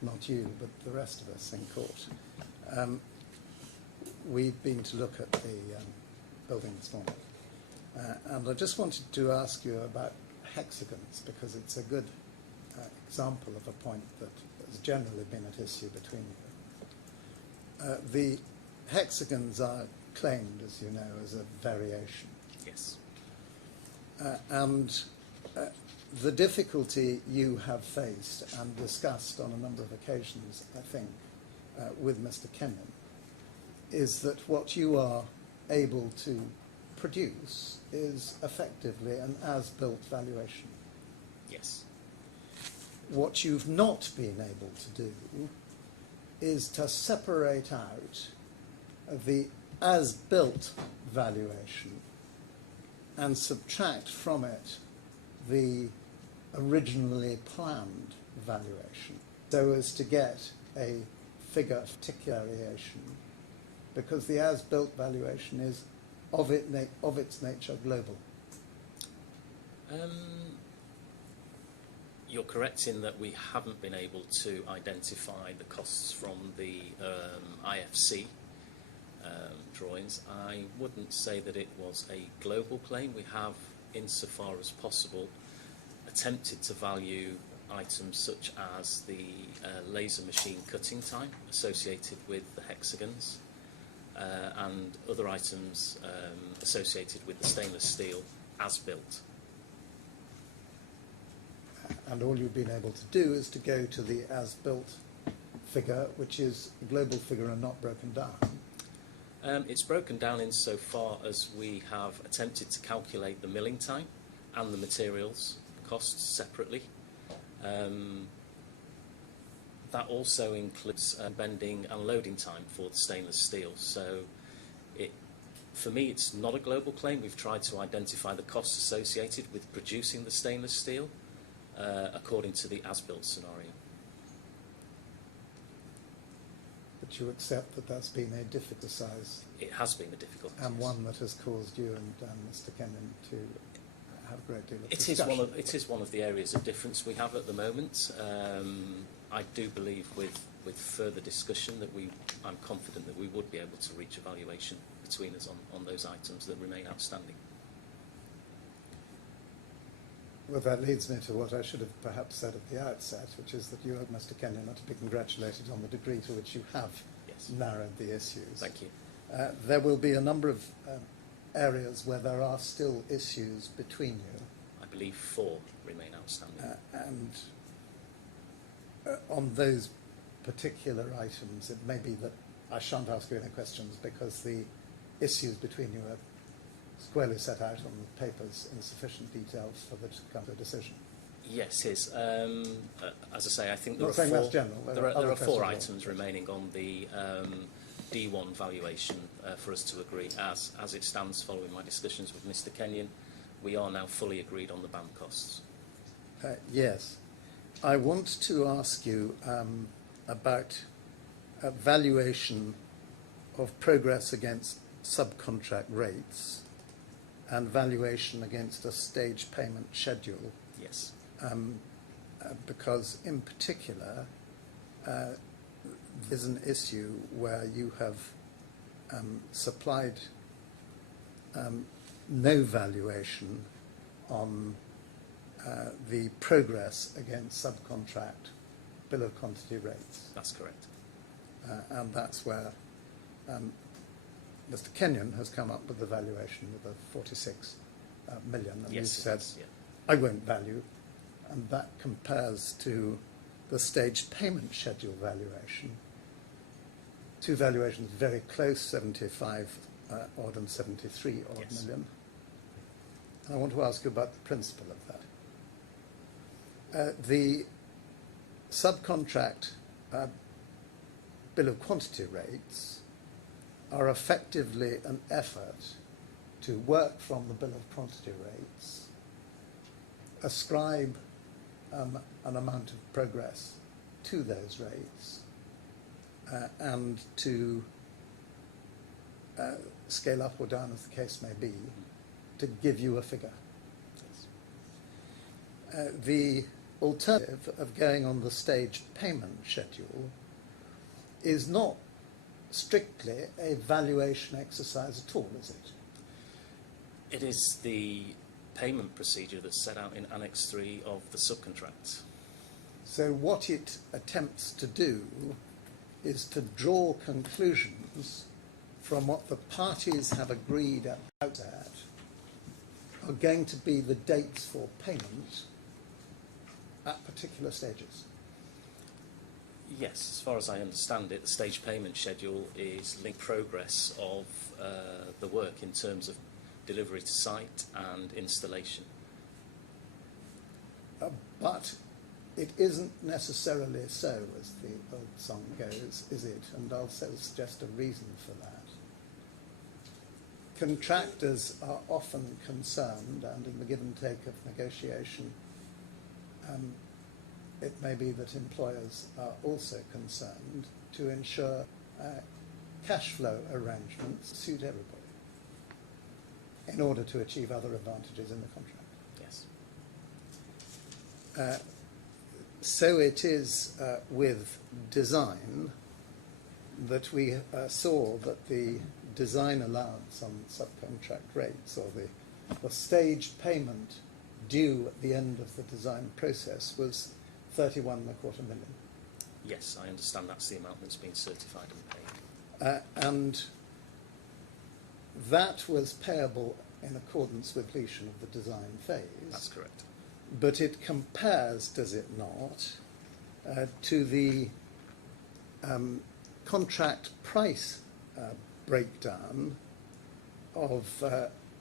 not you, but the rest of us in court, we've been to look at the building this morning. And I just wanted to ask you about hexagons, because it's a good example of a point that has generally been at issue between you. The hexagons are claimed, as you know, as a variation. Yes. And the difficulty you have faced and discussed on a number of occasions, I think, with Mr. Kenyon, is that what you are able to produce is effectively an as-built valuation. Yes. What you've not been able to do is to separate out the as-built valuation and subtract from it the originally planned valuation, so as to get a figure of particular variation, because the as-built valuation is of its nature global. You're correct in that we haven't been able to identify the costs from the IFC drawings. I wouldn't say that it was a global claim. We have, insofar as possible, attempted to value items such as the laser machine cutting time associated with the hexagons and other items associated with the stainless steel as built. And all you've been able to do is to go to the as-built figure, which is a global figure and not broken down. It's broken down insofar as we have attempted to calculate the milling time and the materials costs separately. That also includes bending and loading time for the stainless steel. So for me, it's not a global claim. We've tried to identify the costs associated with producing the stainless steel according to the as-built scenario. But you accept that that's been a difficult exercise. It has been a difficult exercise. And one that has caused you and Mr. Kenyon to have a great deal of It discussion. is one of the areas of difference we have at the moment. I do believe with further discussion that I'm confident that we would be able to reach a valuation between us on those items that remain outstanding. Well, that leads me to what I should have perhaps said at the outset, which is that you, Mr. Kenyon, are to be congratulated on the degree to which you have narrowed the issues. Thank you. There will be a number of areas where there are still issues between you. I believe 4 remain outstanding. On those particular items, it may be that I shan't ask you any questions because the issues between you are squarely set out on the papers in sufficient detail for them to come to a decision. Yes, as I say, I think there Not are saying 4. that's general. There are 4 questions items remaining on the D1 valuation for us to agree. As it stands, following my discussions with Mr. Kenyon, we are now fully agreed on the BAM costs. Yes. I want to ask you about a valuation of progress against subcontract rates and valuation against a stage payment schedule. Yes. Because in particular, there's an issue where you have supplied no valuation on the progress against subcontract bill of quantity rates. That's correct. And that's where Mr. Kenyon has come up with the valuation of the 46 million. And you said, I won't value. And that compares to the stage payment schedule valuation. 2 valuations very close, 75 odd and 73 odd million. And I want to ask you about the principle of that. The subcontract bill of quantity rates are effectively an effort to work from the bill of quantity rates, ascribe an amount of progress to those rates, and to scale up or down, as the case may be, to give you a figure. The alternative of going on the staged payment schedule is not strictly a valuation exercise at all, is it? It is the payment procedure that's set out in Annex 3 of the subcontract. So what it attempts to do is to draw conclusions from what the parties have agreed at the outset are going to be the dates for payment at particular stages. Yes, as far as I understand it, the stage payment schedule is linked progress of the work in terms of delivery to site and installation. But it isn't necessarily so, as the old song goes, is it? And I'll suggest a reason for that. Contractors are often concerned, and in the give and take of negotiation, it may be that employers are also concerned to ensure cash flow arrangements suit everybody in order to achieve other advantages in the contract. Yes. So it is with design that we saw that the design allowance on subcontract rates, or the staged payment due at the end of the design process, was 31.25 million. Yes, I understand that's the amount that's been certified and paid. And that was payable in accordance with completion of the design phase. That's correct. But it compares, does it not, to the contract price breakdown of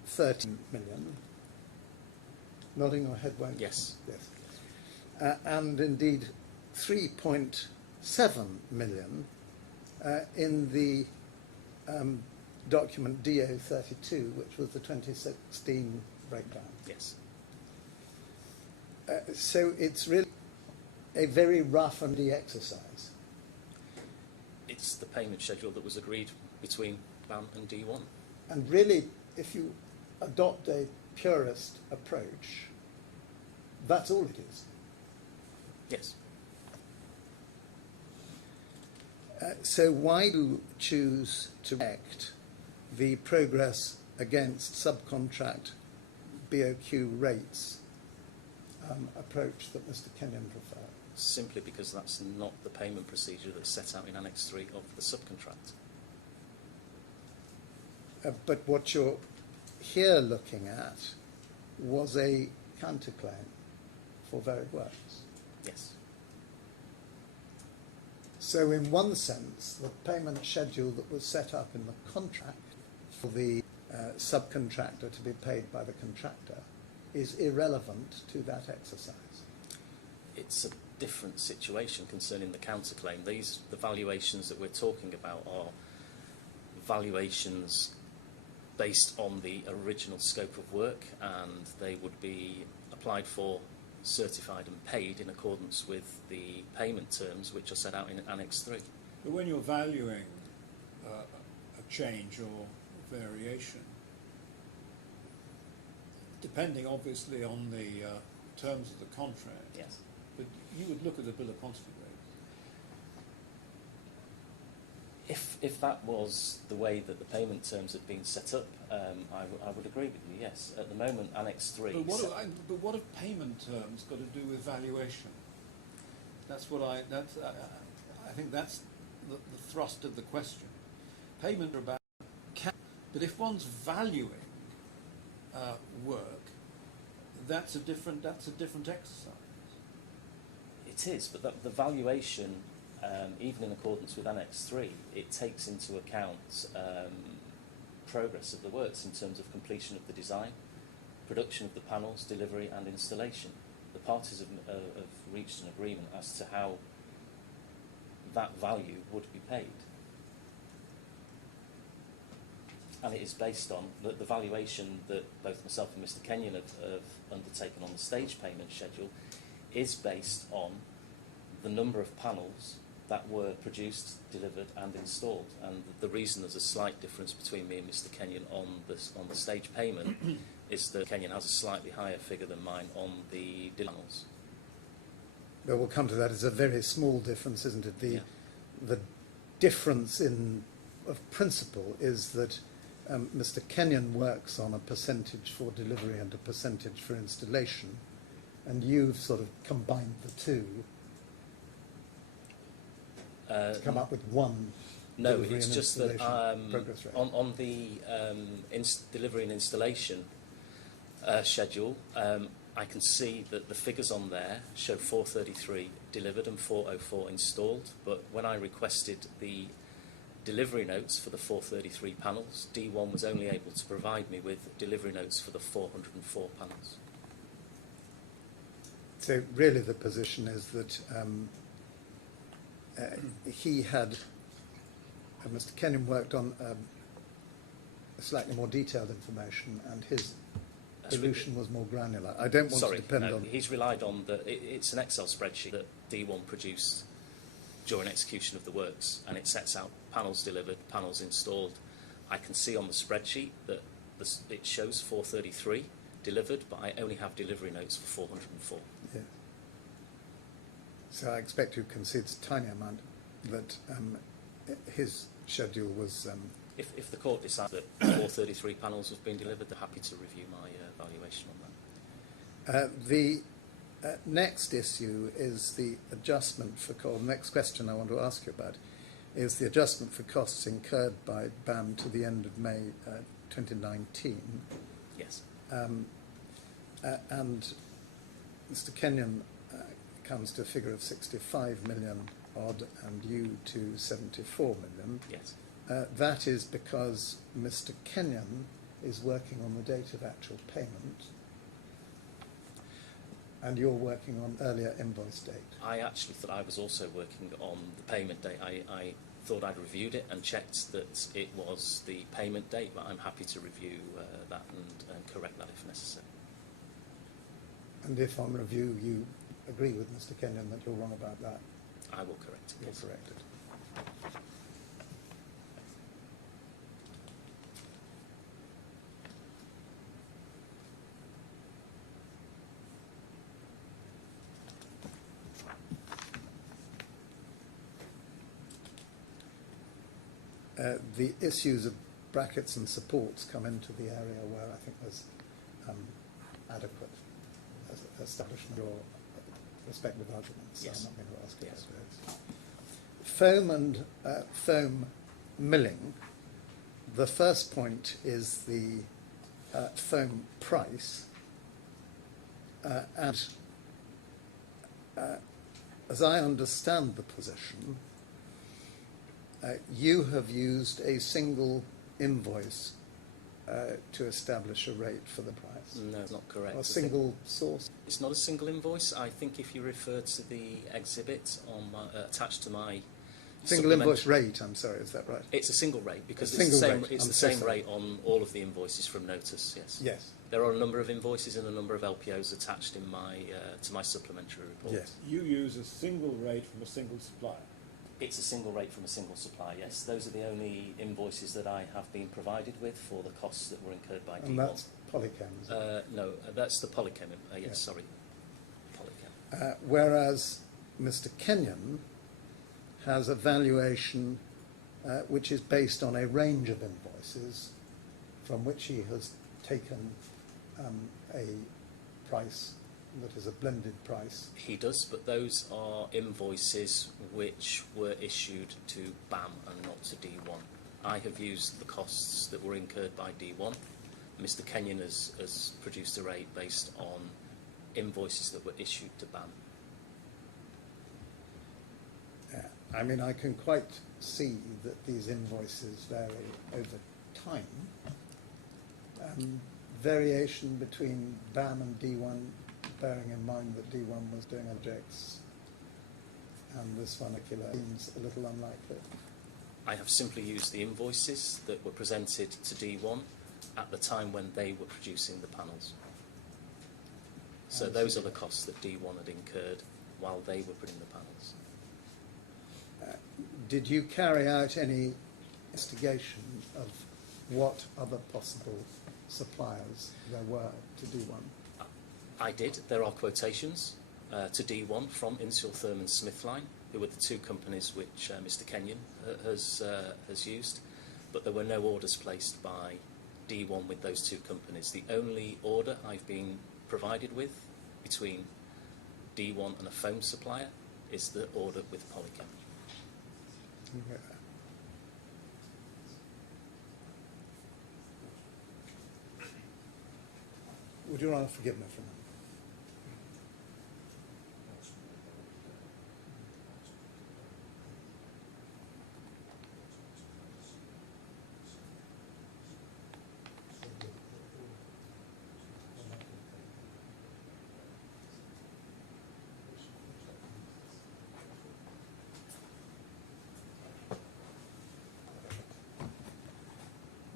13 million. Nodding your head, won't you? Yes. Yes. And indeed 3.7 million in the document DO32, which was the 2016 breakdown. Yes. So it's really a very rough and easy exercise. It's the payment schedule that was agreed between BAM and D1. And really, if you adopt a purist approach, that's all it is. Yes. So why do you choose to correct the progress against subcontract BOQ rates approach that Mr. Kenyon preferred? Simply because that's not the payment procedure that's set out in Annex 3 of the subcontract. But what you're here looking at was a counterclaim for varied works. Yes. So in one sense, the payment schedule that was set up in the contract for the subcontractor to be paid by the contractor is irrelevant to that exercise. It's a different situation concerning the counterclaim. The valuations that we're talking about are valuations based on the original scope of work, and they would be applied for, certified and paid in accordance with the payment terms which are set out in Annex 3. But when you're valuing a change or variation, depending obviously on the terms of the contract, Yes. but you would look at the bill of quantity rate. If that was the way that the payment terms had been set up, I would agree with you, yes. At the moment, Annex 3... But what have payment terms got to do with valuation? That's what I think that's the thrust of the question. Payment are about but if one's valuing work, that's a different exercise. It is, but the valuation, even in accordance with Annex 3, it takes into account progress of the works in terms of completion of the design, production of the panels, delivery and installation. The parties have reached an agreement as to how that value would be paid. And it is based on the valuation that both myself and Mr. Kenyon have undertaken on the stage payment schedule is based on the number of panels that were produced, delivered and installed. And the reason there's a slight difference between me and Mr. Kenyon on the stage payment is that Kenyon has a slightly higher figure than mine on the panels. But we'll come to that. It's a very small difference, isn't it? Yeah. The difference of principle is that Mr. Kenyon works on a percentage for delivery and a percentage for installation, and you've sort of combined the two to come up with one. No, delivery it's and just that installation progress rate. on the delivery and installation schedule, I can see that the figures on there show 433 delivered and 404 installed, but when I requested the delivery notes for the 433 panels, D1 was only able to provide me with delivery notes for the 404 panels. So really the position is that he had, Mr. Kenyon worked on slightly more detailed information, and his solution was more granular. I don't want to depend on... He's relied on it's an Excel spreadsheet that D1 produced during execution of the works, and it sets out panels delivered, panels installed. I can see on the spreadsheet that it shows 433 delivered, but I only have delivery notes for 404. Yeah. So I expect you concede a tiny amount that his schedule was... If the court decides that 433 panels have been delivered, they're happy to review my valuation on that. The next issue is the adjustment for cost. The next question I want to ask you about is the adjustment for costs incurred by BAM to the end of May 2019. Yes. And Mr. Kenyon comes to a figure of 65 million odd and you to 74 million. Yes. That is because Mr. Kenyon is working on the date of actual payment, and you're working on earlier invoice date. I actually thought I was also working on the payment date. I thought I'd reviewed it and checked that it was the payment date, but I'm happy to review that and correct that if necessary. And if on review you agree with Mr. Kenyon that you're wrong about that, I will correct it. you'll Yes. correct it. The issues of brackets and supports come into the area where I think there's adequate establishment or respective arguments. Yes. So I'm not going to ask you Yes. about those. Foam and foam milling. The first point is the foam price, and as I understand the position, you have used a single invoice to establish a rate for the price. No, it's not correct. Or a single source. It's not a single invoice. I think if you refer to the exhibit on attached to my Single invoice rate, I'm sorry, is that right? It's a single rate because A it's the single same. rate. It's I'm the so same sorry. rate on all of the invoices from Notice. Yes. Yes. There are a number of invoices and a number of LPOs attached in my to my supplementary report. Yes. You use a single rate from a single supplier. It's a single rate from a single supplier. Yes, those are the only invoices that I have been provided with for the costs that were incurred by D1. And that's Polychem, is it? No, that's the Polychem. Yes, Yeah. sorry, Polychem. Whereas Mr. Kenyon has a valuation which is based on a range of invoices from which he has taken a price that is a blended price. He does, but those are invoices which were issued to BAM and not to D1. I have used the costs that were incurred by D1. Mr. Kenyon has produced a rate based on invoices that were issued to BAM. I mean, I can quite see that these invoices vary over time. Variation between BAM and D1, bearing in mind that D1 was doing objects, and this one seems a little unlikely. I have simply used the invoices that were presented to D1 at the time when they were producing the panels. So those are the costs that D1 had incurred while they were putting the panels. Did you carry out any investigation of what other possible suppliers there were to D1? I did. There are quotations to D1 from Insultherm and Smithline, who were the two companies which Mr. Kenyon has used, but there were no orders placed by D1 with those two companies. The only order I've been provided with between D1 and a foam supplier is the order with Polychem. Okay. Would you rather forgive me for that?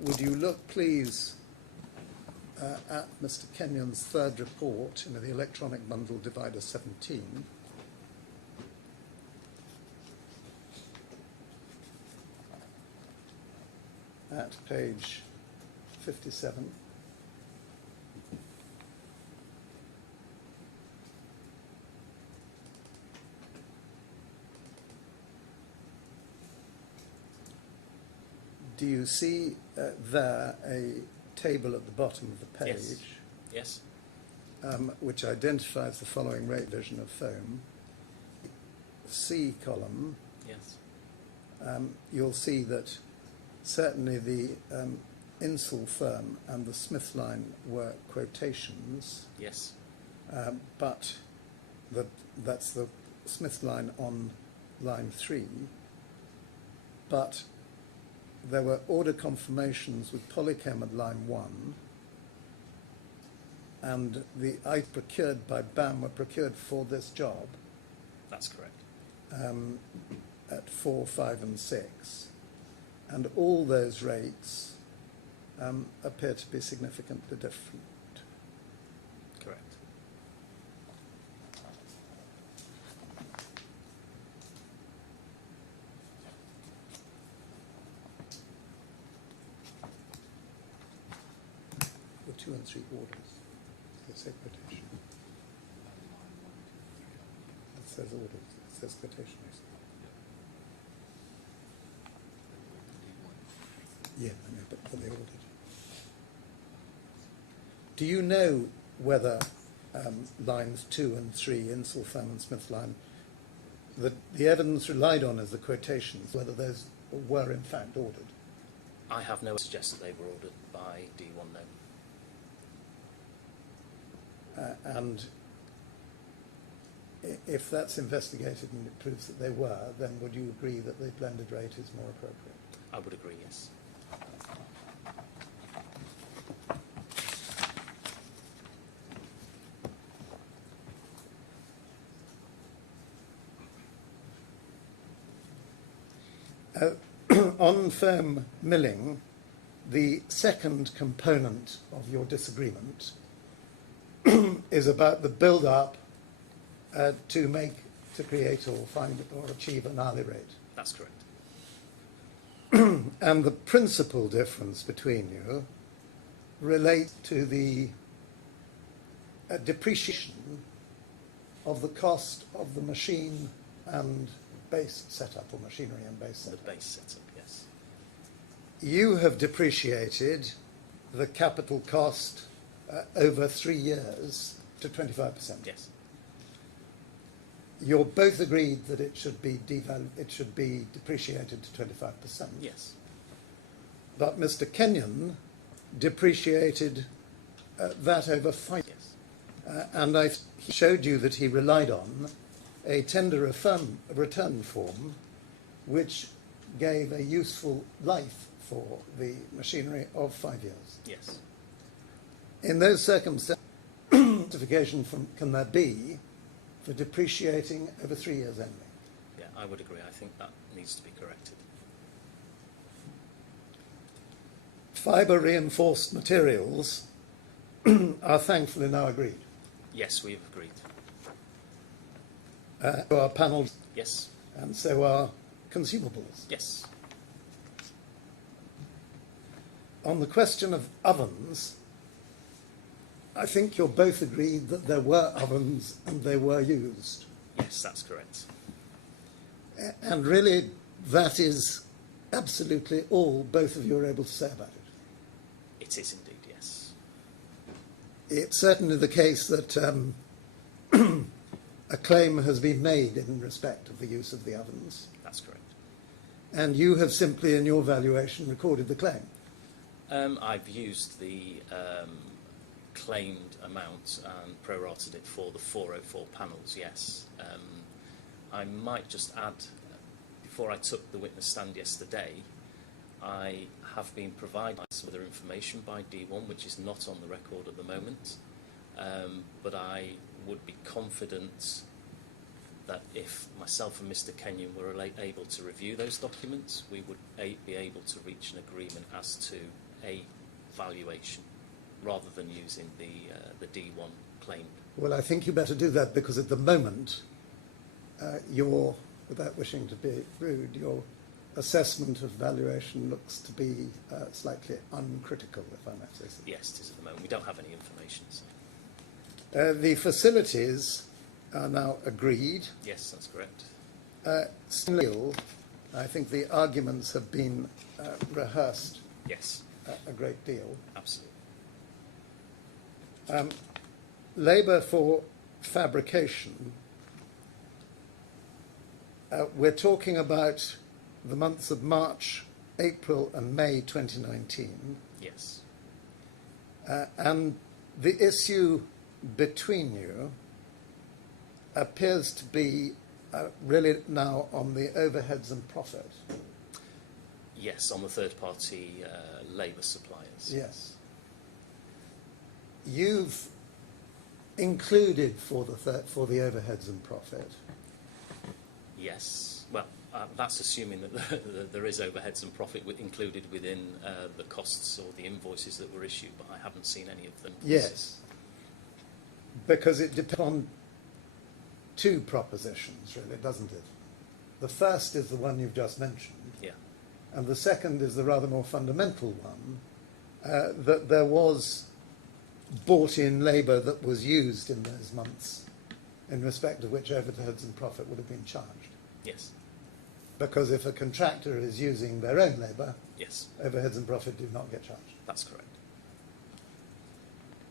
Would you look, please, at Mr. Kenyon's third report, the electronic bundle divider 17. At page 57. Do you see there a table at the bottom of the page? Yes. Which identifies the following rate division of foam. C column, Yes. You'll see that certainly the Insultherm and the Smithline were quotations, Yes. but that's the Smithline on line 3, but there were order confirmations with Polychem at line 1, and the items procured by BAM were procured for this job That's correct. at 4, 5 and 6, and all those rates appear to be significantly different. Correct. The 2 and 3 orders, they say quotation. It says orders, it says quotation. Yeah, I know, but they ordered. Do you know whether lines 2 and 3, Insultherm and Smithline, the evidence relied on as the quotations, whether those were in fact ordered? I have no suggest that they were ordered by D1, no. And if that's investigated and it proves that they were, then would you agree that the blended rate is more appropriate? I would agree, yes. On foam milling, the second component of your disagreement is about the build-up to create or find or achieve an hourly rate. That's correct. And the principal difference between you relates to the depreciation of the cost of the machine and base setup, or machinery and base The setup. base setup, yes. You have depreciated the capital cost over 3 years to 25%. Yes. You're both agreed that it should be depreciated to 25%. Yes. But Mr. Kenyon depreciated that over 5 years. Yes. And he showed you that he relied on a tender return form which gave a useful life for the machinery of 5 years. Yes. In those circumstances, justification can there be for depreciating over 3 years only? Yeah, I would agree. I think that needs to be corrected. Fibre reinforced materials are thankfully now agreed. Yes, we've agreed. So are panels, Yes. and so are consumables. Yes. On the question of ovens, I think you'll both agreed that there were ovens and they were used. Yes, that's correct. And really, that is absolutely all both of you are able to say about it. It is indeed, yes. It's certainly the case that a claim has been made in respect of the use of the ovens, That's correct. and you have simply, in your valuation, recorded the claim. I've used the claimed amount and prorated it for the 404 panels, yes. I might just add, before I took the witness stand yesterday, I have been provided some other information by D1, which is not on the record at the moment, but I would be confident that if myself and Mr. Kenyon were able to review those documents, we would be able to reach an agreement as to a valuation, rather than using the D1 claim. Well, I think you better do that, because at the moment, your, without wishing to be rude, your assessment of valuation looks to be slightly uncritical, if I might say so. Yes, it is at the moment. We don't have any information. So. The facilities are now agreed. Yes, that's correct. Still, I think the arguments have been rehearsed Yes, a great deal. absolutely. Labour for fabrication, we're talking about the months of March, April and May 2019, Yes. and the issue between you appears to be really now on the overheads and profit. Yes, on the third-party labour suppliers. Yes. You've included for the overheads and profit. Yes. Well, that's assuming that there is overheads and profit included within the costs or the invoices that were issued, but I haven't seen any of them. Yes. Because it depends on two propositions, really, doesn't it? The first is the one you've just mentioned. Yeah. And the second is the rather more fundamental one, that there was bought-in labour that was used in those months, in respect of which overheads and profit would have been charged. Yes. Because if a contractor is using their own labour, Yes, overheads and profit do not get charged. that's correct.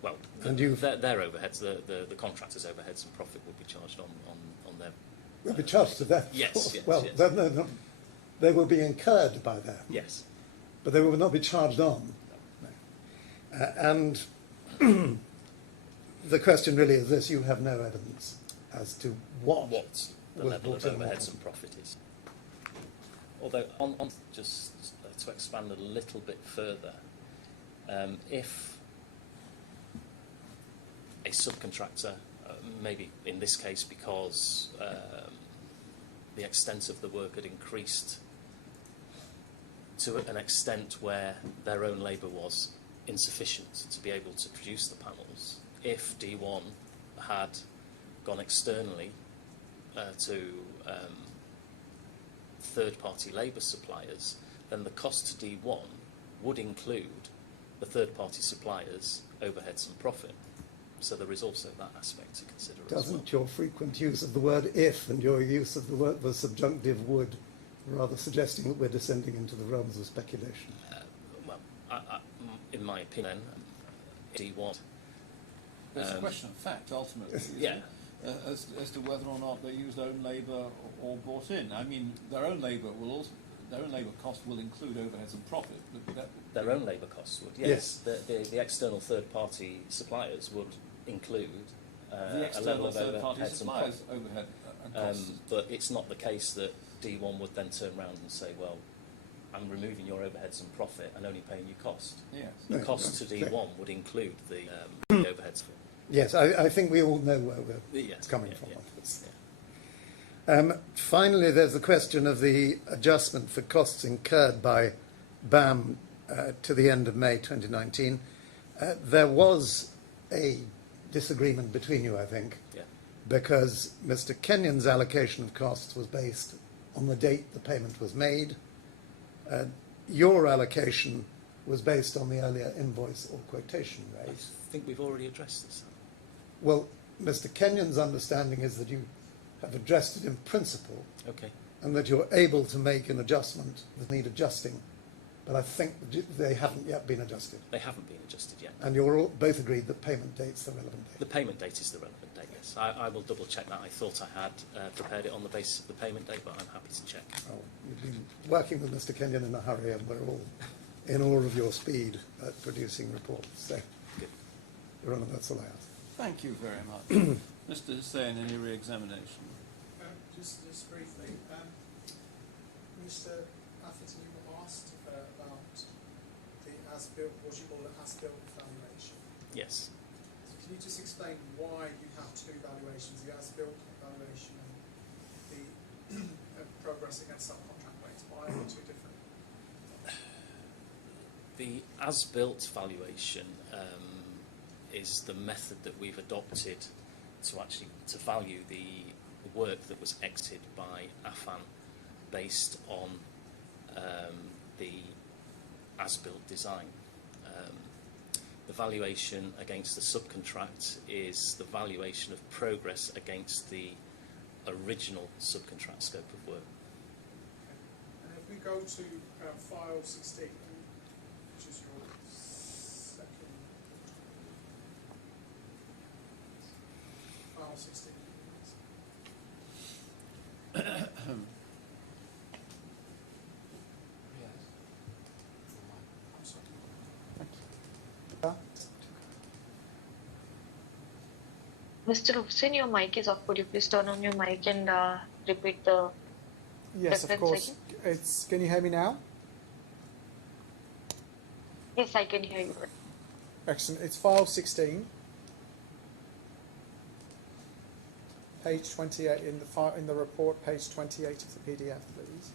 Well, And their overheads, the contractor's overheads and profit will be charged on their... Will be charged to them. Yes, yes, well, yes. they will be incurred by them. Yes. But they will not be charged on. No. And the question really is this: you have no evidence as to what the was level of bought in overheads and profit is. Although, on just to expand a little bit further, if a subcontractor, maybe in this case because the extent of the work had increased to an extent where their own labour was insufficient to be able to produce the panels, if D1 had gone externally to third-party labour suppliers, then the cost to D1 would include the third-party suppliers' overheads and profit. So there is also that aspect to consider as well. Doesn't your frequent use of the word "if" and your use of the subjunctive "would" rather suggesting that we're descending into the realms of speculation? Well, in my opinion, D1. It's a question of fact, ultimately. isn't Yeah. it? As to whether or not they used own labour or bought in. I mean, their own labour cost will include overheads and profit. Their own labour costs would, yes. The external third-party suppliers would include the a level external of third-party overheads and suppliers' profit. overhead and costs. But it's not the case that D1 would then turn around and say, well, I'm removing your overheads and profit and only paying you cost. Yes. The No, cost to no, D1 would include the overheads. Yes, I think we all know where we're Yes, coming yeah, from. yeah, on this. yeah. Finally, there's the question of the adjustment for costs incurred by BAM to the end of May 2019. There was a disagreement between you, I think, Yeah. because Mr. Kenyon's allocation of costs was based on the date the payment was made. Your allocation was based on the earlier invoice or quotation I rate. think we've already addressed this. Well, Mr. Kenyon's understanding is that you have addressed it in principle Okay. and that you're able to make an adjustment that need adjusting, but I think they haven't yet been adjusted. They haven't been adjusted yet. And you're all both agreed that payment date's the relevant The date. payment date is the relevant date, yes. I will double check that. I thought I had prepared it on the basis of the payment date, but I'm happy to check. Well, you've been working with Mr. Kenyon in a hurry, and we're all in awe of your speed at producing reports. So, Good. Your Honour, that's all I ask. Thank you very much. Mr. Hussain, any re-examination? Just briefly, Mr. Atherton, you were asked about the as-built, what you call an as-built valuation. Yes. So can you just explain why you have two valuations, the as-built valuation and the progress against subcontract rates? Why are they two different? The as-built valuation is the method that we've adopted to value the work that was exited by Affan based on the as-built design. The valuation against the subcontract is the valuation of progress against the original subcontract scope of work. And if we go to file 16, which is your second file 16. I'm sorry. Mr. Hussain, your mic is off. Could you please turn on your mic and repeat the Yes, of reference course. again? Can you hear me now? Yes, I can hear you. Excellent. It's file 16, page 28 in the report, page 28 of the PDF, please.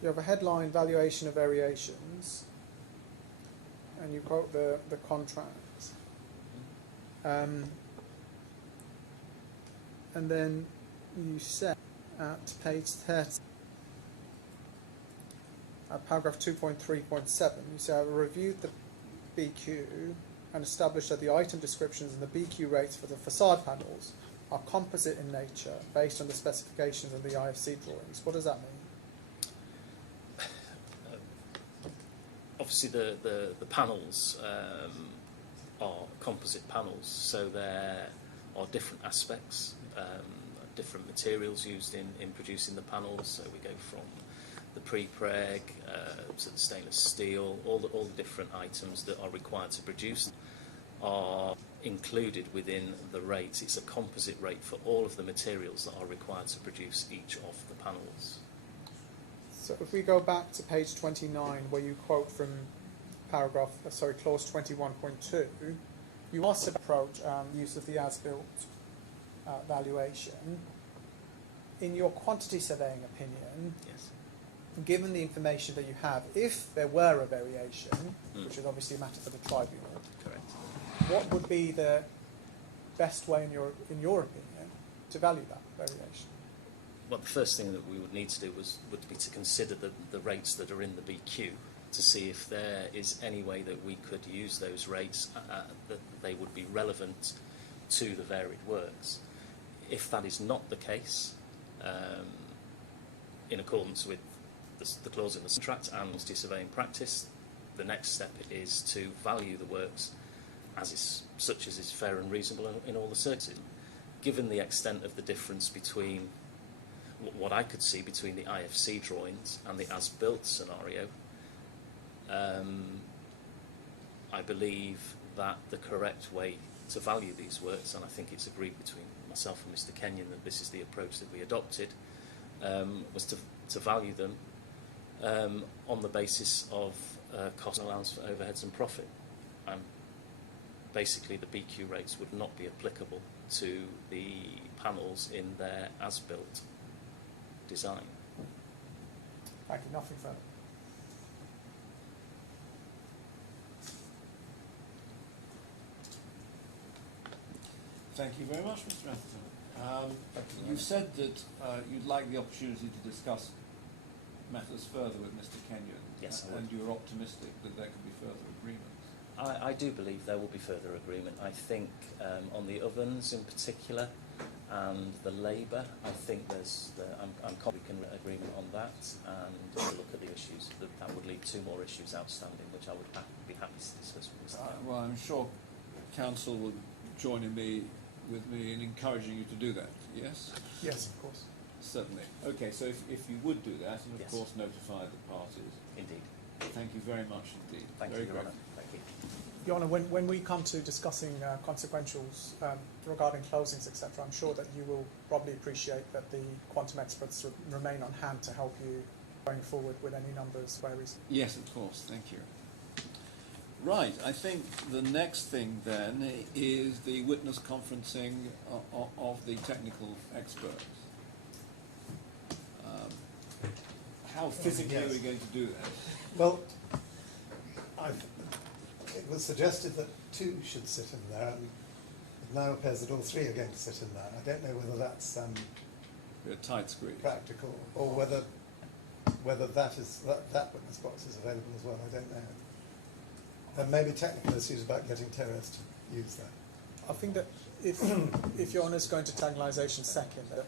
You have a headline, valuation of variations, and you quote the contract. And then you say at page 30, paragraph 2.3.7, you say, I reviewed the BQ and established that the item descriptions and the BQ rates for the facade panels are composite in nature based on the specifications of the IFC drawings. What does that mean? Obviously, the panels are composite panels, so there are different aspects, different materials used in producing the panels. So we go from the pre-preg to the stainless steel, all the different items that are required to produce are included within the rate. It's a composite rate for all of the materials that are required to produce each of the panels. So if we go back to page 29, where you quote from clause 21.2, you also approach use of the as-built valuation. In your quantity surveying opinion, Yes. given the information that you have, if there were a variation, which is obviously a matter for the tribunal, Correct. what would be the best way, in your opinion, to value that variation? Well, the first thing that we would need to do would be to consider the rates that are in the BQ to see if there is any way that we could use those rates that they would be relevant to the varied works. If that is not the case, in accordance with the clause in the contract and quantity surveying practice, the next step is to value the works such as is fair and reasonable in all the circumstances. Given the extent of the difference between what I could see between the IFC drawings and the as-built scenario, I believe that the correct way to value these works, and I think it's agreed between myself and Mr. Kenyon that this is the approach that we adopted, was to value them on the basis of cost and allowance for overheads and profit. Basically, the BQ rates would not be applicable to the panels in their as-built design. Thank you. Nothing further. Thank you very much, Mr. Atherton. You said that you'd like the opportunity to discuss matters further with Mr. Kenyon. Yes, I would. And you're optimistic that there could be further agreements. I do believe there will be further agreement. I think on the ovens in particular and the labour, I think I'm confident we can agreement on that, and we'll look at the issues. That would leave 2 more issues outstanding, which I would be happy to discuss with Mr. Kenyon. Well, I'm sure Council will join with me in encouraging you to do that, yes? Yes, of course. Certainly. Okay, so if you would do that, and of Yes. course notify the parties. Indeed. Thank you very much indeed. Thank Very you, Your grateful. Honour. Thank you. Your Honour, when we come to discussing consequentials regarding closings, etc., I'm sure that you will probably appreciate that the quantum experts remain on hand to help you going forward with any numbers queries. Yes, of course. Thank you. Right. I think the next thing then is the witness conferencing of the technical experts. How physically are we going to do that? Well, it was suggested that 2 should sit in there, and it now appears that all 3 are going to sit in there. I don't know whether that's A tight squeeze. practical, or whether that witness box is available as well. I don't know. There may be technical issues about getting terrorists to use that. I think that if Your Honour is going to tanglisation second, that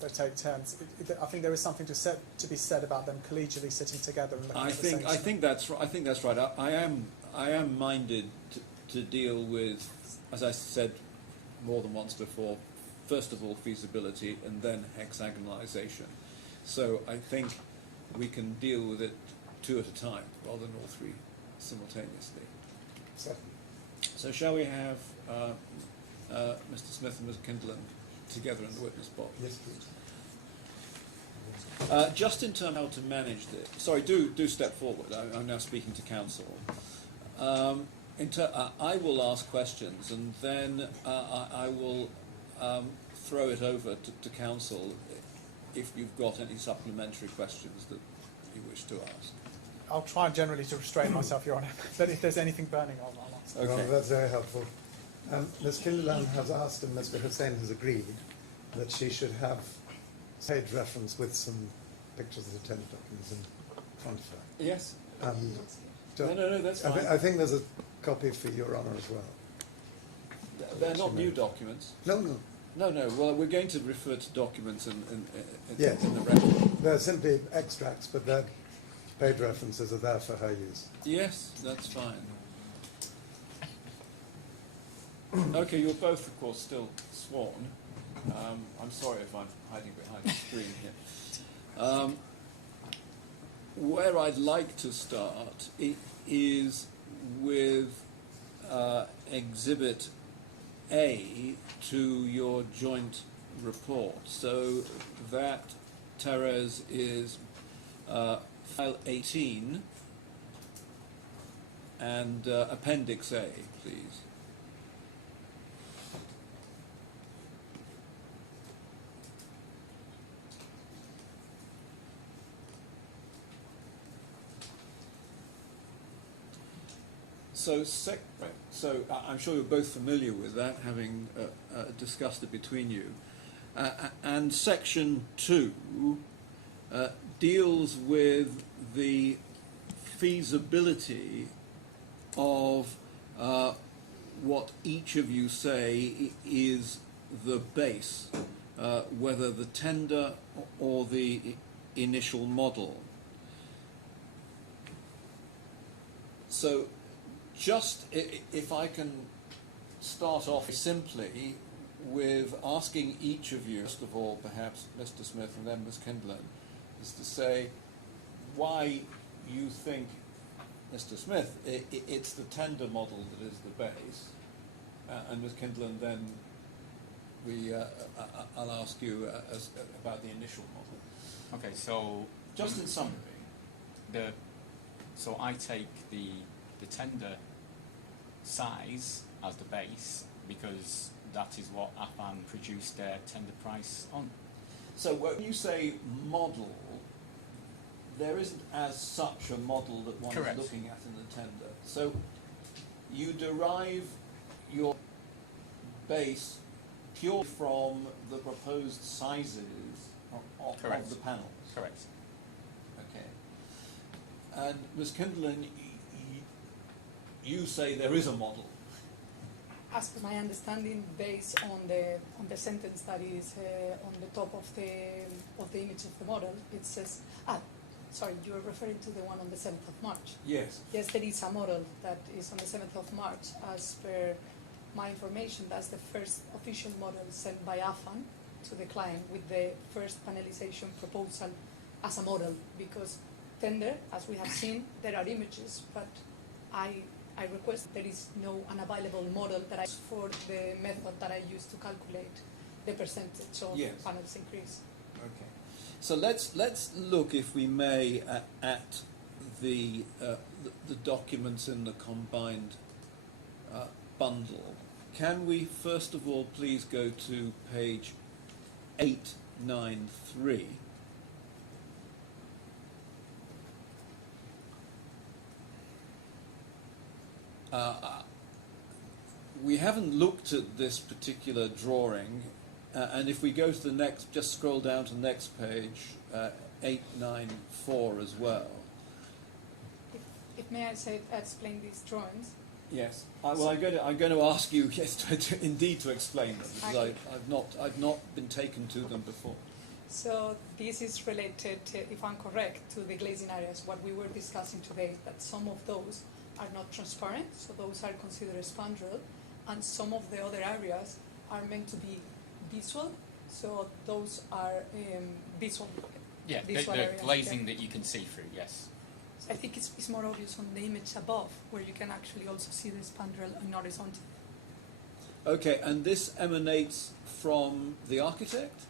they take turns. I think there is something to be said about them collegially sitting together and looking I at the same think that's right. I think that's right. I am minded to deal with, as I said more than once before, first of all feasibility and then hexagonalisation. So I think we can deal with it 2 at a time rather than all 3 simultaneously. So shall we have Mr. Smith and Ms. Kindlen together in the witness box? Yes, please. Just in terms of how to manage this, sorry, do step forward. I'm now speaking to council. I will ask questions, and then I will throw it over to council if you've got any supplementary questions that you wish to ask. I'll try generally to restrain myself, Your Honour. But if there's anything burning, I'll ask. Okay. Well, that's very helpful. Ms. Kindlen has asked, and Mr. Hussain has agreed, that she should have page reference with some pictures of the tender documents in front of her. Yes. So No, that's fine. I think there's a copy for Your Honour as well. They're not new documents. No. No. Well, we're going to refer to documents in Yes. the record. They're simply extracts, but their page references are there for her use. Yes, that's fine. Okay, you're both, of course, still sworn. I'm sorry if I'm hiding behind the screen here. Where I'd like to start is with Exhibit A to your joint report. So that, Therese, is File 18 and Appendix A, please. So I'm sure you're both familiar with that, having discussed it between you. And Section 2 deals with the feasibility of what each of you say is the base, whether the tender or the initial model. So just if I can start off simply with asking each of you, first of all perhaps Mr. Smith and then Ms. Kindlen, is to say why you think, Mr. Smith, it's the tender model that is the base, and Ms. Kindlen, then I'll ask you about the initial model. Okay, so just in summary, so I take the tender size as the base because that is what Affan produced their tender price on. So when you say model, there isn't as such a model that one Correct. is looking at in the tender. So you derive your base pure from the proposed sizes of Correct. the panels. Correct. Okay. And Ms. Kindlin, you say there is a model. As per my understanding, based on the sentence that is on the top of the image of the model, it says, sorry, you are referring to the one on the 7th of March. Yes. Yes, there is a model that is on the 7th of March. As per my information, that's the first official model sent by Affan to the client with the first panelization proposal as a model, because tender, as we have seen, there are images, but I request there is no unavailable model that I for the method that I use to calculate the percentage of Yes. panels increase. Okay. So let's look, if we may, at the documents in the combined bundle. Can we first of all please go to page 893? We haven't looked at this particular drawing, and if we go to the next, just scroll down to the next page, 894 as well. If may I say, explain these drawings? Yes. Well, I'm going to ask you, yes, indeed to explain them, because Okay. I've not been taken to them before. So this is related, if I'm correct, to the glazing areas. What we were discussing today, that some of those are not transparent, so those are considered spandrel, and some of the other areas are meant to be visual, so those are visual. Yeah, visual the areas, glazing yeah. that you can see through, yes. I think it's more obvious on the image above, where you can actually also see the spandrel and horizontal. Okay, and this emanates from the architect?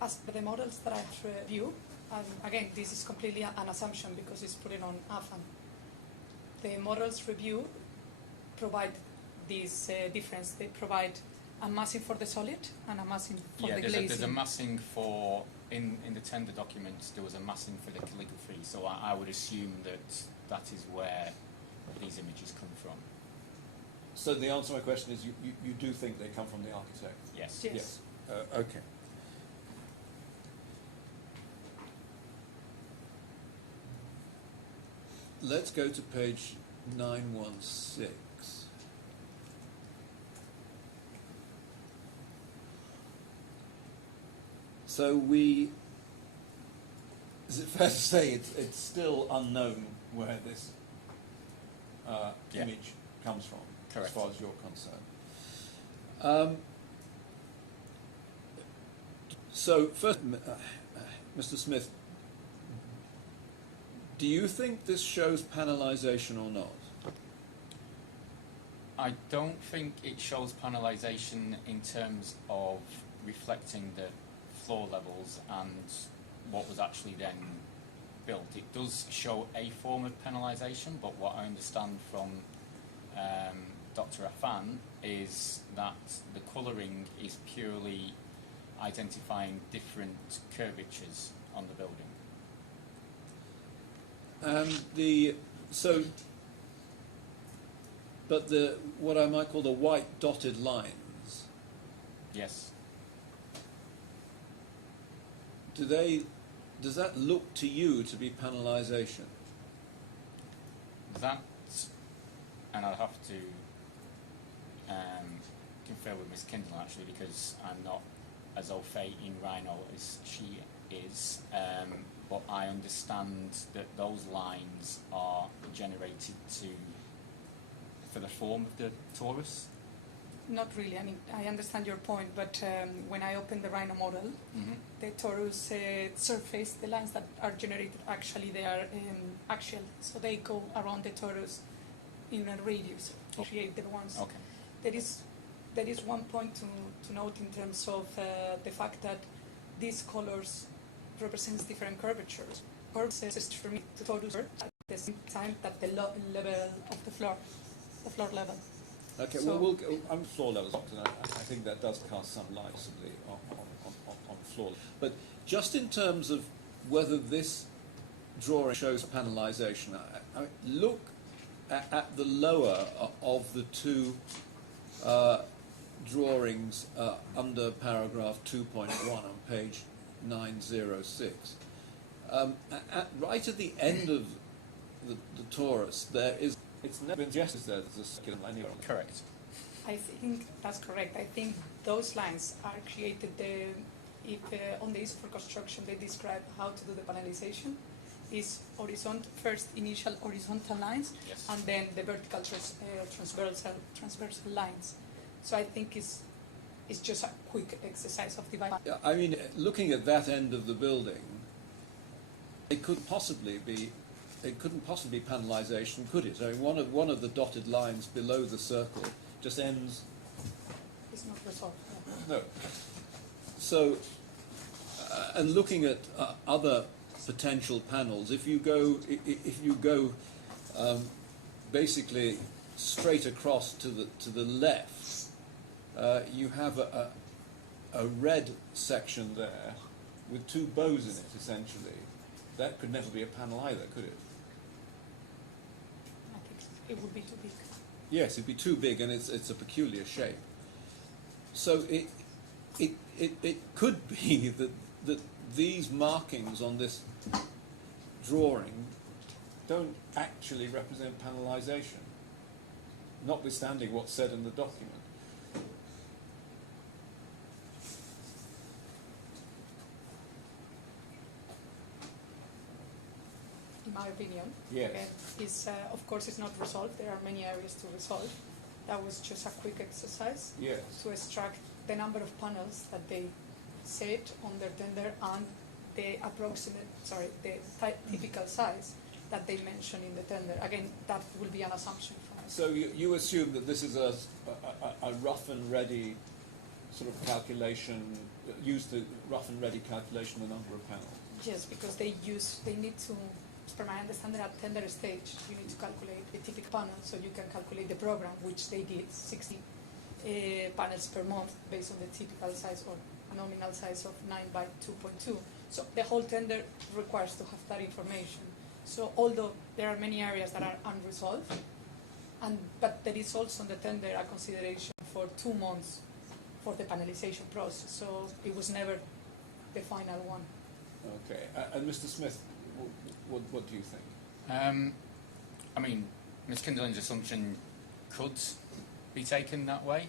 As per the models that I have reviewed, and again, this is completely an assumption because it's put it on Affan. The models review provide this difference. They provide a massing for the solid and a massing for the glazing. There's a massing for, in the tender documents, there was a massing for the calligraphy, so I would assume that is where these images come from. So the answer to my question is you do think they come from the architect? Yes. Yes. Okay. Let's go to page 916. So is it fair to say it's still unknown where this Yeah. image comes from, Correct. as far as you're concerned? So first, Mr. Smith, do you think this shows panelization or not? I don't think it shows panelization in terms of reflecting the floor levels and what was actually then built. It does show a form of panelization, but what I understand from Dr. Affan is that the colouring is purely identifying different curvatures on the building. But what I might call the white dotted lines, Yes. does that look to you to be panelization? That, and I'll have to confer with Ms. Kindle actually, because I'm not as au fait in Rhino as she is, but I understand that those lines are generated for the form of the torus. Not really. I mean, I understand your point, but when I open the Rhino model, the torus surface, the lines that are generated, actually they are axial, so they go around the torus in a radius, to create the ones. Okay. There is one point to note in terms of the fact that these colors represents different curvatures. Curves is to me to torus at the same time that the level of the floor level. Okay, So- well, I'm floor levels, and I think that does cast some light possibly on floor. But just in terms of whether this drawing shows panelization, I look at the lower of the two drawings under paragraph 2.1 on page 906. Right at the end of the torus, it's never been suggested that there's a circular line here. Correct. I think that's correct. I think those lines are created on the ISO for construction. They describe how to do the panelization. Is first initial horizontal lines, Yes. and then the vertical transversal lines. So I think it's just a quick exercise of dividing. Yeah, I mean, looking at that end of the building, it couldn't possibly be panelization, could it? I mean, one of the dotted lines below the circle just ends. It's not resolved. No. So, and looking at other potential panels, if you go basically straight across to the left, you have a red section there with two bows in it, essentially. That could never be a panel either, could it? I think it would be too big. Yes, it'd be too big, and it's a peculiar shape. So it could be that these markings on this drawing don't actually represent panelization, notwithstanding what's said in the document. In my opinion, Yes. of course it's not resolved. There are many areas to resolve. That was just a quick exercise Yes. to extract the number of panels that they said on their tender and the typical size that they mentioned in the tender. Again, that will be an assumption from us. So you assume that this is a rough and ready sort of calculation, use the rough and ready calculation of the number of panels? Yes, because they need to, as per my understanding, at tender stage, you need to calculate the typical panel, so you can calculate the program, which they did, 60 panels per month, based on the typical size or nominal size of 9 by 2.2. So the whole tender requires to have that information. So although there are many areas that are unresolved, but there is also in the tender a consideration for 2 months for the panelization process. So it was never the final one. Okay, and Mr. Smith, what do you think? I mean, Ms. Kindling's assumption could be taken that way,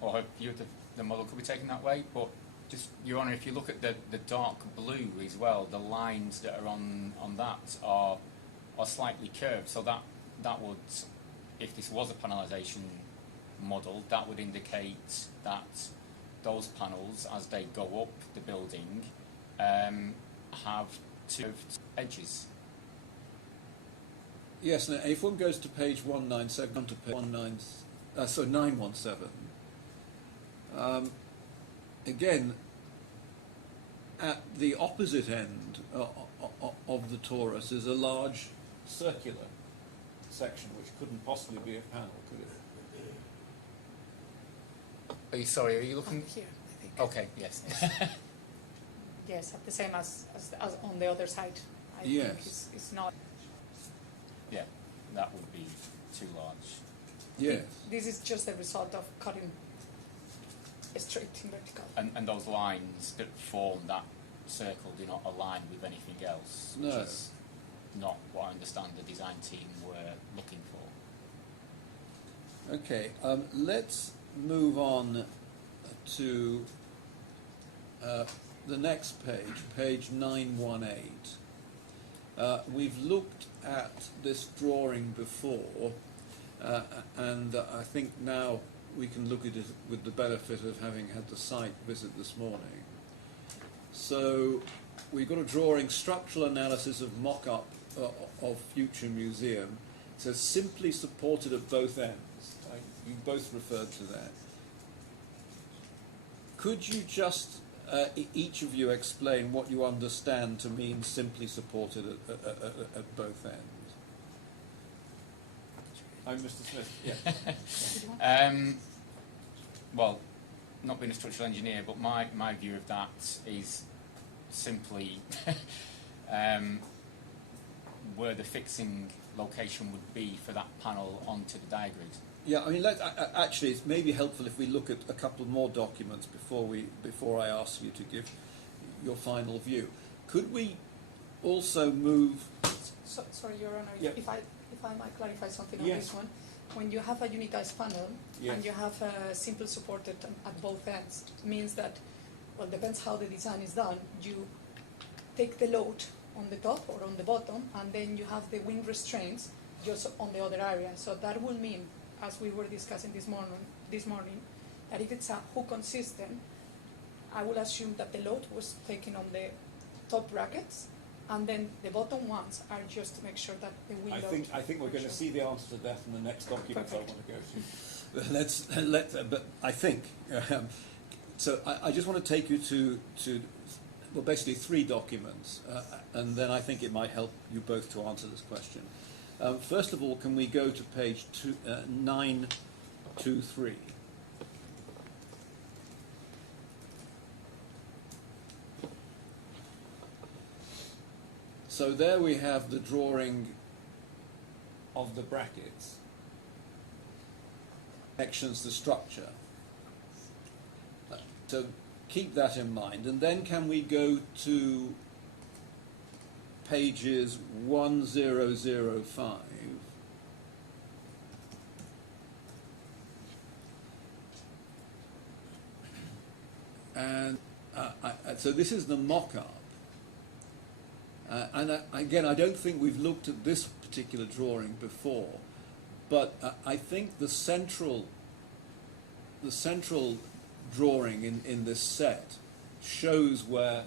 or her view of the model could be taken that way, but just, Your Honour, if you look at the dark blue as well, the lines that are on that are slightly curved, so that would, if this was a panelization model, that would indicate that those panels, as they go up the building, have two edges. Yes, now if one goes to page 197, on to page 917, again, at the opposite end of the torus is a large circular section, which couldn't possibly be a panel, could it? Are you looking? Here, I think. Okay, yes. Yes, the same as on the other side. I Yes. think it's not. Yeah, that would be too large. Yes. This is just the result of cutting straight in vertical. And those lines that form that circle do not align with anything else, which No. is not what I understand the design team were looking for. Okay, let's move on to the next page, page 918. We've looked at this drawing before, and I think now we can look at it with the benefit of having had the site visit this morning. So we've got a drawing, structural analysis of mock-up of future museum. It says simply supported at both ends. You both referred to that. Could you just, each of you, explain what you understand to mean simply supported at both ends? I'm Mr. Smith. Yeah. Well, not being a structural engineer, but my view of that is simply where the fixing location would be for that panel onto the diagrid. Yeah, I mean, actually, it's maybe helpful if we look at a couple more documents before I ask you to give your final view. Could we also move? Sorry, Your Honor, Yeah. if I might clarify something on Yes. this one. When you have a unitized panel Yes. and you have a simple supported at both ends, means that, well, depends how the design is done, you take the load on the top or on the bottom, and then you have the wing restraints just on the other area. So that will mean, as we were discussing this morning, that if it's a hook-on system, I will assume that the load was taken on the top brackets, and then the bottom ones are just to make sure that the wing load. I think we're going to see the answer to that in the next document I Perfect. want to go to. But I think so. I just want to take you to well, basically 3 documents, and then I think it might help you both to answer this question. First of all, can we go to page 923? So there we have the drawing of the brackets, connections, the structure. So keep that in mind. And then can we go to pages 1005? And so this is the mock-up. Again, I don't think we've looked at this particular drawing before, but I think the central drawing in this set shows where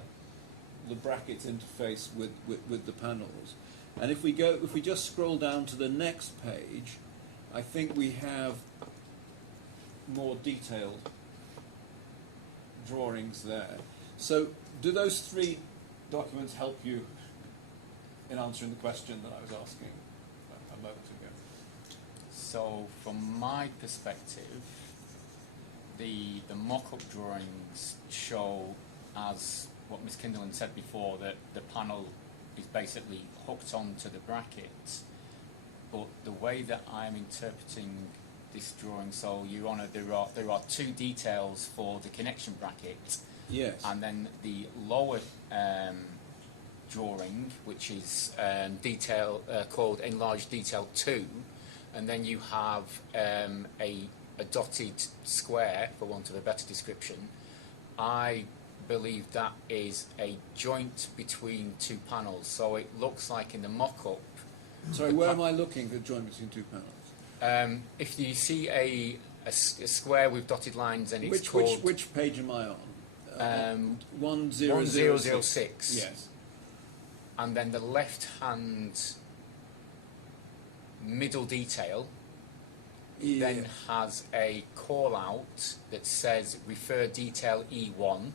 the brackets interface with the panels. And if we just scroll down to the next page, I think we have more detailed drawings there. So do those 3 documents help you in answering the question that I was asking a moment ago? So from my perspective, the mock-up drawings show, as what Ms. Kinderland said before, that the panel is basically hooked onto the bracket. But the way that I'm interpreting this drawing, so Your Honour, there are 2 details for the connection bracket. Yes. And then the lower drawing, which is called Enlarged Detail 2, and then you have a dotted square, for want of a better description. I believe that is a joint between 2 panels. So it looks like in the mock-up. Sorry, where am I looking for joint between 2 panels? If you see a square with dotted lines, and it's called... Which page am I on? 1006. 1006. Yes. And then the left-hand middle detail then has a call-out that says refer detail E1.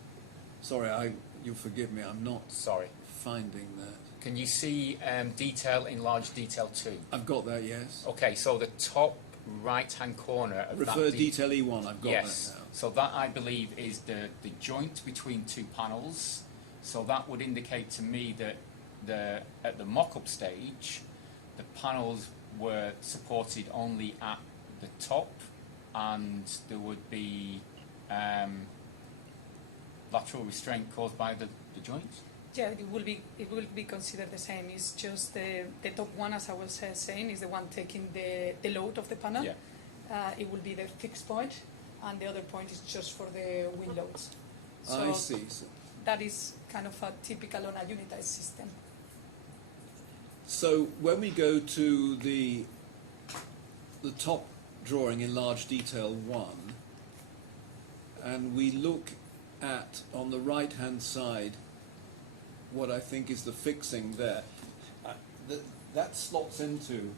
Sorry, you'll forgive me, I'm not Sorry. finding that. Can you see detail enlarged detail 2? I've got that, yes. Okay, so the top right-hand corner of Refer that... detail E1, I've got yes. that now. So that, I believe, is the joint between 2 panels. So that would indicate to me that at the mock-up stage, the panels were supported only at the top, and there would be lateral restraint caused by the joint. Yeah, it will be considered the same. It's just the top one, as I was saying, is the one taking the load of the panel. Yeah. It will be the fixed point, and the other point is just for the wind loads. So I see. that is kind of a typical on a unitized system. So when we go to the top drawing in large detail 1, and we look at, on the right hand side, what I think is the fixing there, that slots into...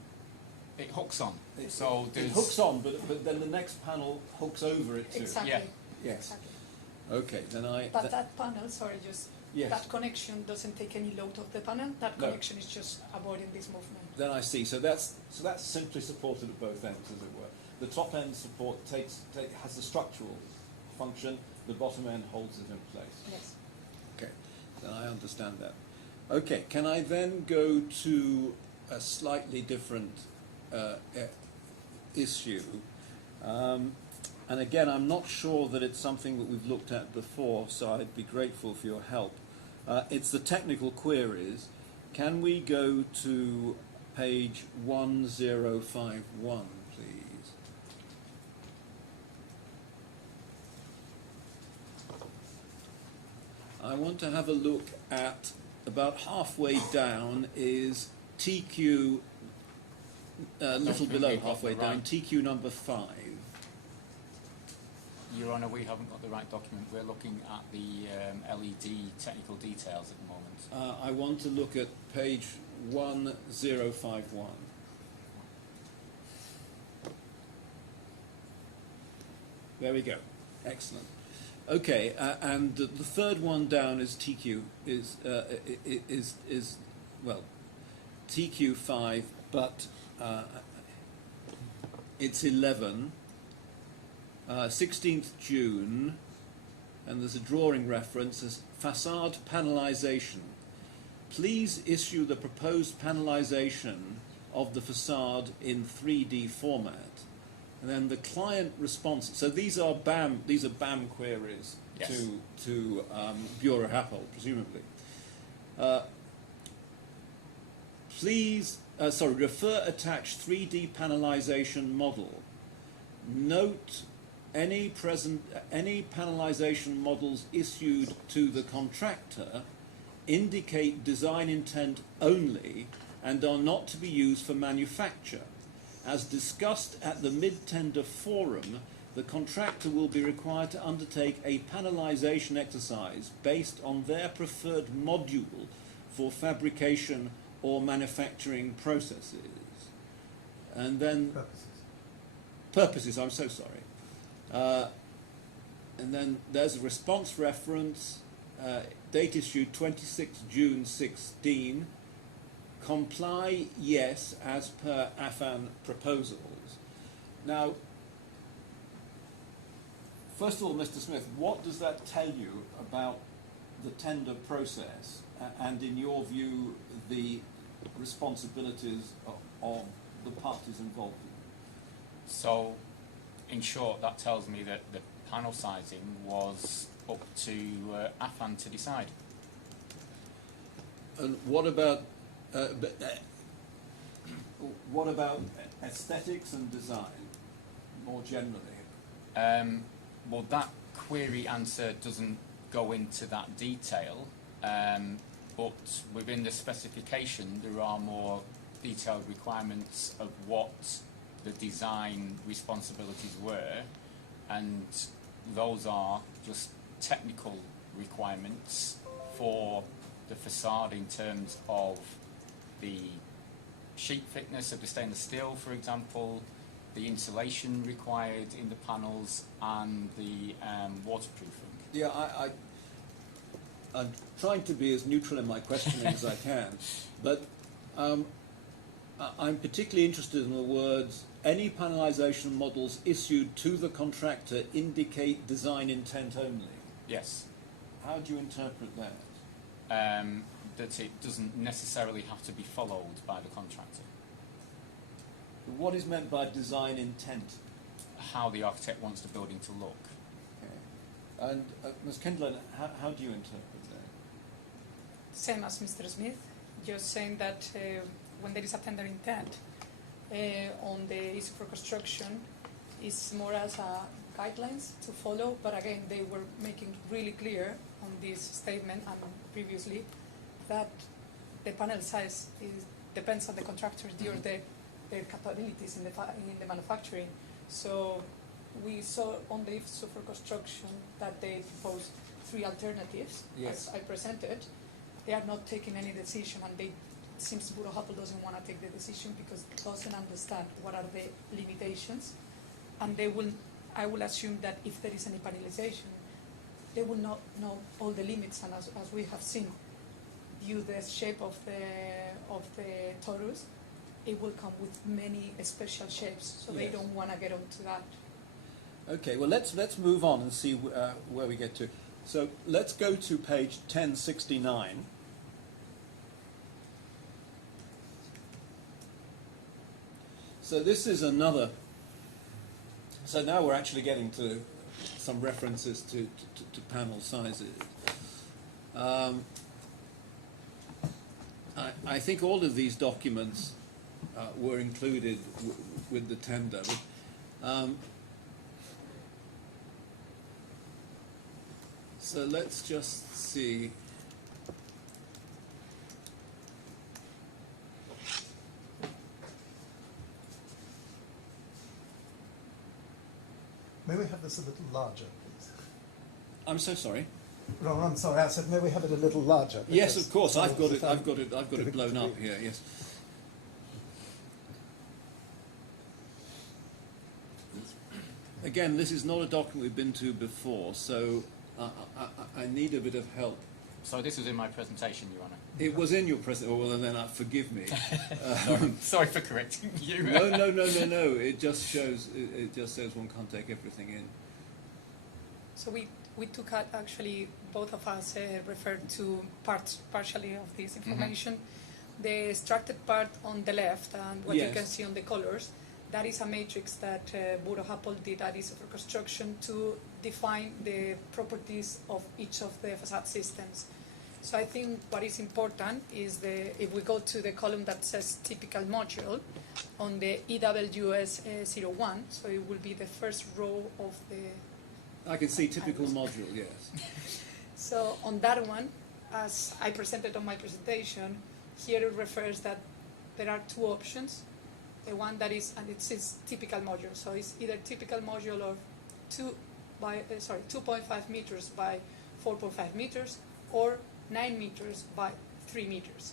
It hooks on. It there's... hooks on, but then the next panel hooks over it too. Exactly. Yeah. Yes. Exactly. Okay, then But that panel, sorry, just Yes. that connection doesn't take any load of the panel. That No. connection is just avoiding this movement. Then I see. So that's simply supported at both ends, as it were. The top end support has the structural function. The bottom end holds it in place. Yes. Okay, then I understand that. Okay, can I then go to a slightly different issue? And again, I'm not sure that it's something that we've looked at before, so I'd be grateful for your help. It's the technical queries. Can we go to page 1051, please? I want to have a look at, about halfway down is TQ, a little below halfway down, TQ number 5. Your Honour, we haven't got the right document. We're looking at the LED technical details at the moment. I want to look at page 1051. There we go. Excellent. Okay, and the third one down is TQ, is well, TQ5, but it's 11. 16th June, and there's a drawing reference as facade panelization. Please issue the proposed panelization of the facade in 3D format. And then the client response. So these are BAM queries. Yes. to Bureau Happold, presumably. Please, refer attached 3D panelization model. Note any panelization models issued to the contractor indicate design intent only and are not to be used for manufacture. As discussed at the mid-tender forum, the contractor will be required to undertake a panelization exercise based on their preferred module for fabrication or manufacturing processes. And then purposes, I'm so sorry. And then there's a response reference, date issued 26 June 16. Comply, yes, as per Affan proposals. Now, first of all, Mr. Smith, what does that tell you about the tender process and, in your view, the responsibilities of the parties involved? So, in short, that tells me that the panel sizing was up to Affan to decide. And what about aesthetics and design, more generally? Well, that query answer doesn't go into that detail, but within the specification there are more detailed requirements of what the design responsibilities were, and those are just technical requirements for the facade in terms of the sheet thickness of the stainless steel, for example, the insulation required in the panels, and the waterproofing. Yeah, I'm trying to be as neutral in my questioning as I can, but I'm particularly interested in the words, any panelization models issued to the contractor indicate design intent only. Yes. How do you interpret that? That it doesn't necessarily have to be followed by the contractor. What is meant by design intent? How the architect wants the building to look. Okay. And Ms. Kendall, how do you interpret that? Same as Mr. Smith, just saying that when there is a tender intent on the issue for construction, it's more as a guidelines to follow, but again, they were making really clear on this statement and previously that the panel size depends on the contractor or their capabilities in the manufacturing. So we saw on the issue for construction that they proposed 3 alternatives, yes, as I presented. They are not taking any decision, and it seems Bureau Happold doesn't want to take the decision because it doesn't understand what are the limitations, and I will assume that if there is any panelization, they will not know all the limits, and as we have seen, due the shape of the torus, it will come with many special shapes, so they don't want to get onto that. Okay, well let's move on and see where we get to. So let's go to page 1069. So this is another So now we're actually getting to some references to panel sizes. I think all of these documents were included with the tender. So let's just see. May we have this a little larger, please? I'm so sorry. No, I'm sorry. I said, may we have it a little larger? Yes, because of course. I've got it. if I'm I've got it giving blown to up you. here. Yes. Again, this is not a document we've been to before, so I need a bit of help. So this was in my presentation, Your Honour. It was in your presentation. Oh, well, then forgive me. Sorry for correcting you. No. It just shows. It just says one can't take everything in. So we took out, actually, both of us referred to partially of this information. The extracted part on the left and what you can see on the colors, that is a matrix that Bureau Happel did at its construction to define the properties of each of the facade systems. So I think what is important is if we go to the column that says typical module on the EWS 01, so it will be the first row of the... I can see typical module, yes. So on that one, as I presented on my presentation, here it refers that there are two options. The one that is, and it says typical module, so it's either typical module of 2.5 meters by 4.5 meters or 9 meters by 3 meters.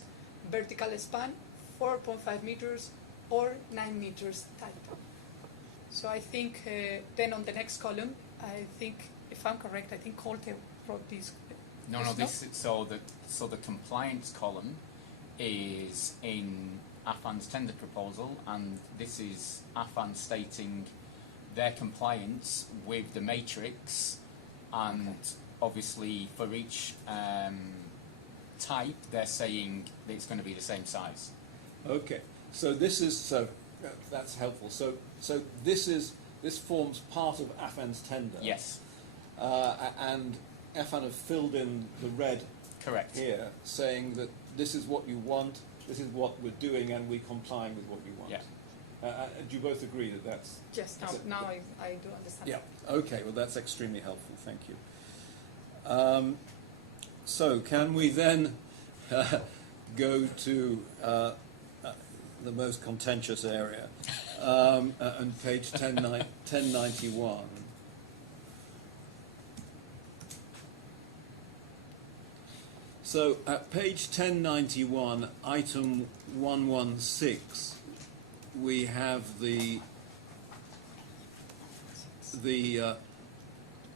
Vertical span, 4.5 meters or 9 meters type. So I think then on the next column, I think, if I'm correct, I think Colte wrote this. No. So the compliance column is in Affan's tender proposal, and this is Affan stating their compliance with the matrix, and obviously for each type they're saying that it's going to be the same size. Okay. So this is that's helpful. So this forms part of Affan's tender. Yes. And Affan have filled in the red. Correct. Here, saying that this is what you want. This is what we're doing, and we're complying with what you want. Yeah. Do you both agree that that's... Yes, now I do understand. Yeah. Okay, well, that's extremely helpful. Thank you. So can we then go to the most contentious area, on page 1091. So at page 1091, item 116, we have the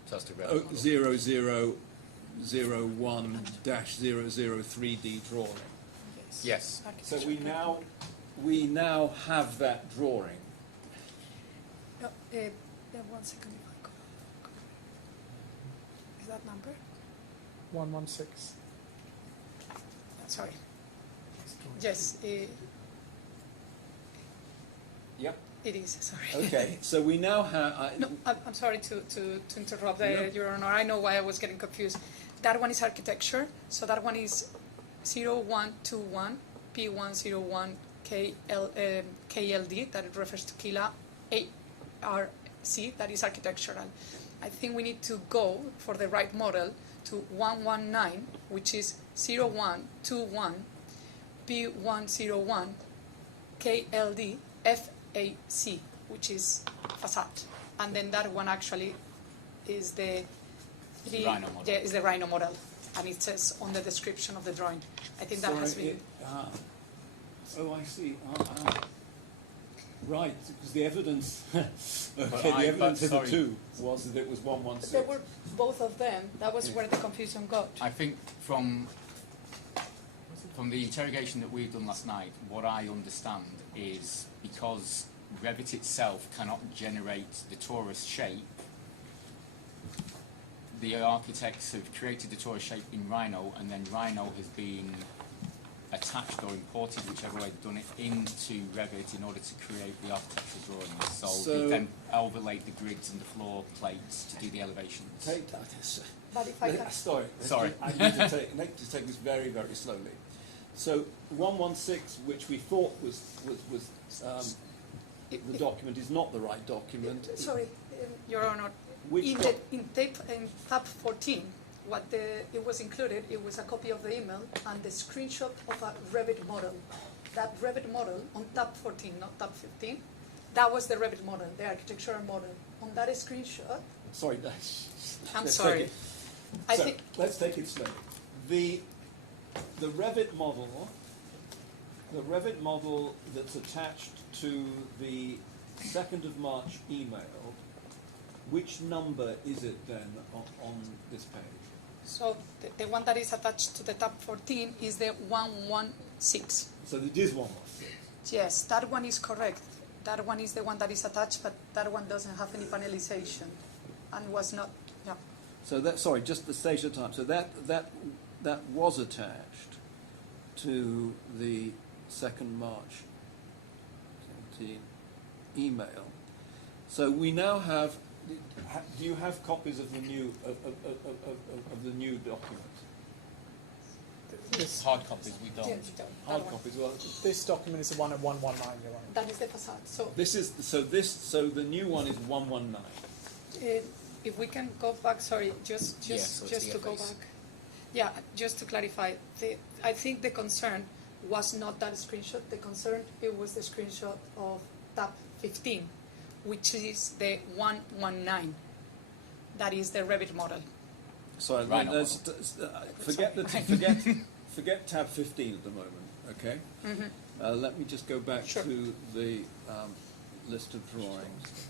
Just 0001-003D drawing. Yes. So we now have that drawing. No, 1 second. If I go. Is that number? 116. Sorry. Yes. Yep. It is. Sorry. Okay. So we now have. No, I'm sorry to interrupt, No. Your Honor. I know why I was getting confused. That one is architecture. So that one is 0121 P101 KLD. That it refers to Kila ARC. That is architectural. I think we need to go for the right model to 119, which is 0121 P101 KLD FAC, which is facade. And then that one actually is the Rhino model. is the Rhino model, and it says on the description of the drawing. I think that has been. Oh, I see. Right, because the evidence. Okay, the evidence of the two was that it was 116. There were both of them. That was where the confusion got. I think from the interrogation that we've done last night, what I understand is because Revit itself cannot generate the torus shape, the architects have created the torus shape in Rhino, and then Rhino has been attached or imported, whichever way they've done it, into Revit in order to create the architectural drawings. So they then overlaid the grids and the floor plates to do the elevations. Take that. But if I can, Sorry. I need to take this very, very slowly. So 116, which we thought was the document, is not the right document. sorry, Your Honor, Which in tab 14, it was included, it was a copy of the email and the screenshot of a Revit model. That Revit model on tab 14, not tab 15, that was the Revit model, the architectural model. On that screenshot, Sorry, I'm let's sorry. take it. Let's take it slowly. The Revit model that's attached to the 2nd of March email, which number is it then on this page? So the one that is attached to the tab 14 is the 116. So it is 116. Yes, that one is correct. That one is the one that is attached, but that one doesn't have any panelization and was not, yeah. So that, sorry, just the stage of time. So that was attached to the 2nd March 17 email. So we now have. Do you have copies of the new of the new document? This, Hard copies, we don't. Yes, that Hard one. copies. Well, this document is the one at 119, Your Honor. That is the facade. So so the new one is 119. if we can go back, sorry, just Yeah, so it's just the to go FAs. back. Yeah, just to clarify, I think the concern was not that screenshot. The concern, it was the screenshot of tab 15, which is the 119. That is the Revit model. Sorry, Right, forget tab 15 at the moment. Okay. Mm-hmm. Let me just go back Sure. to the list of drawings.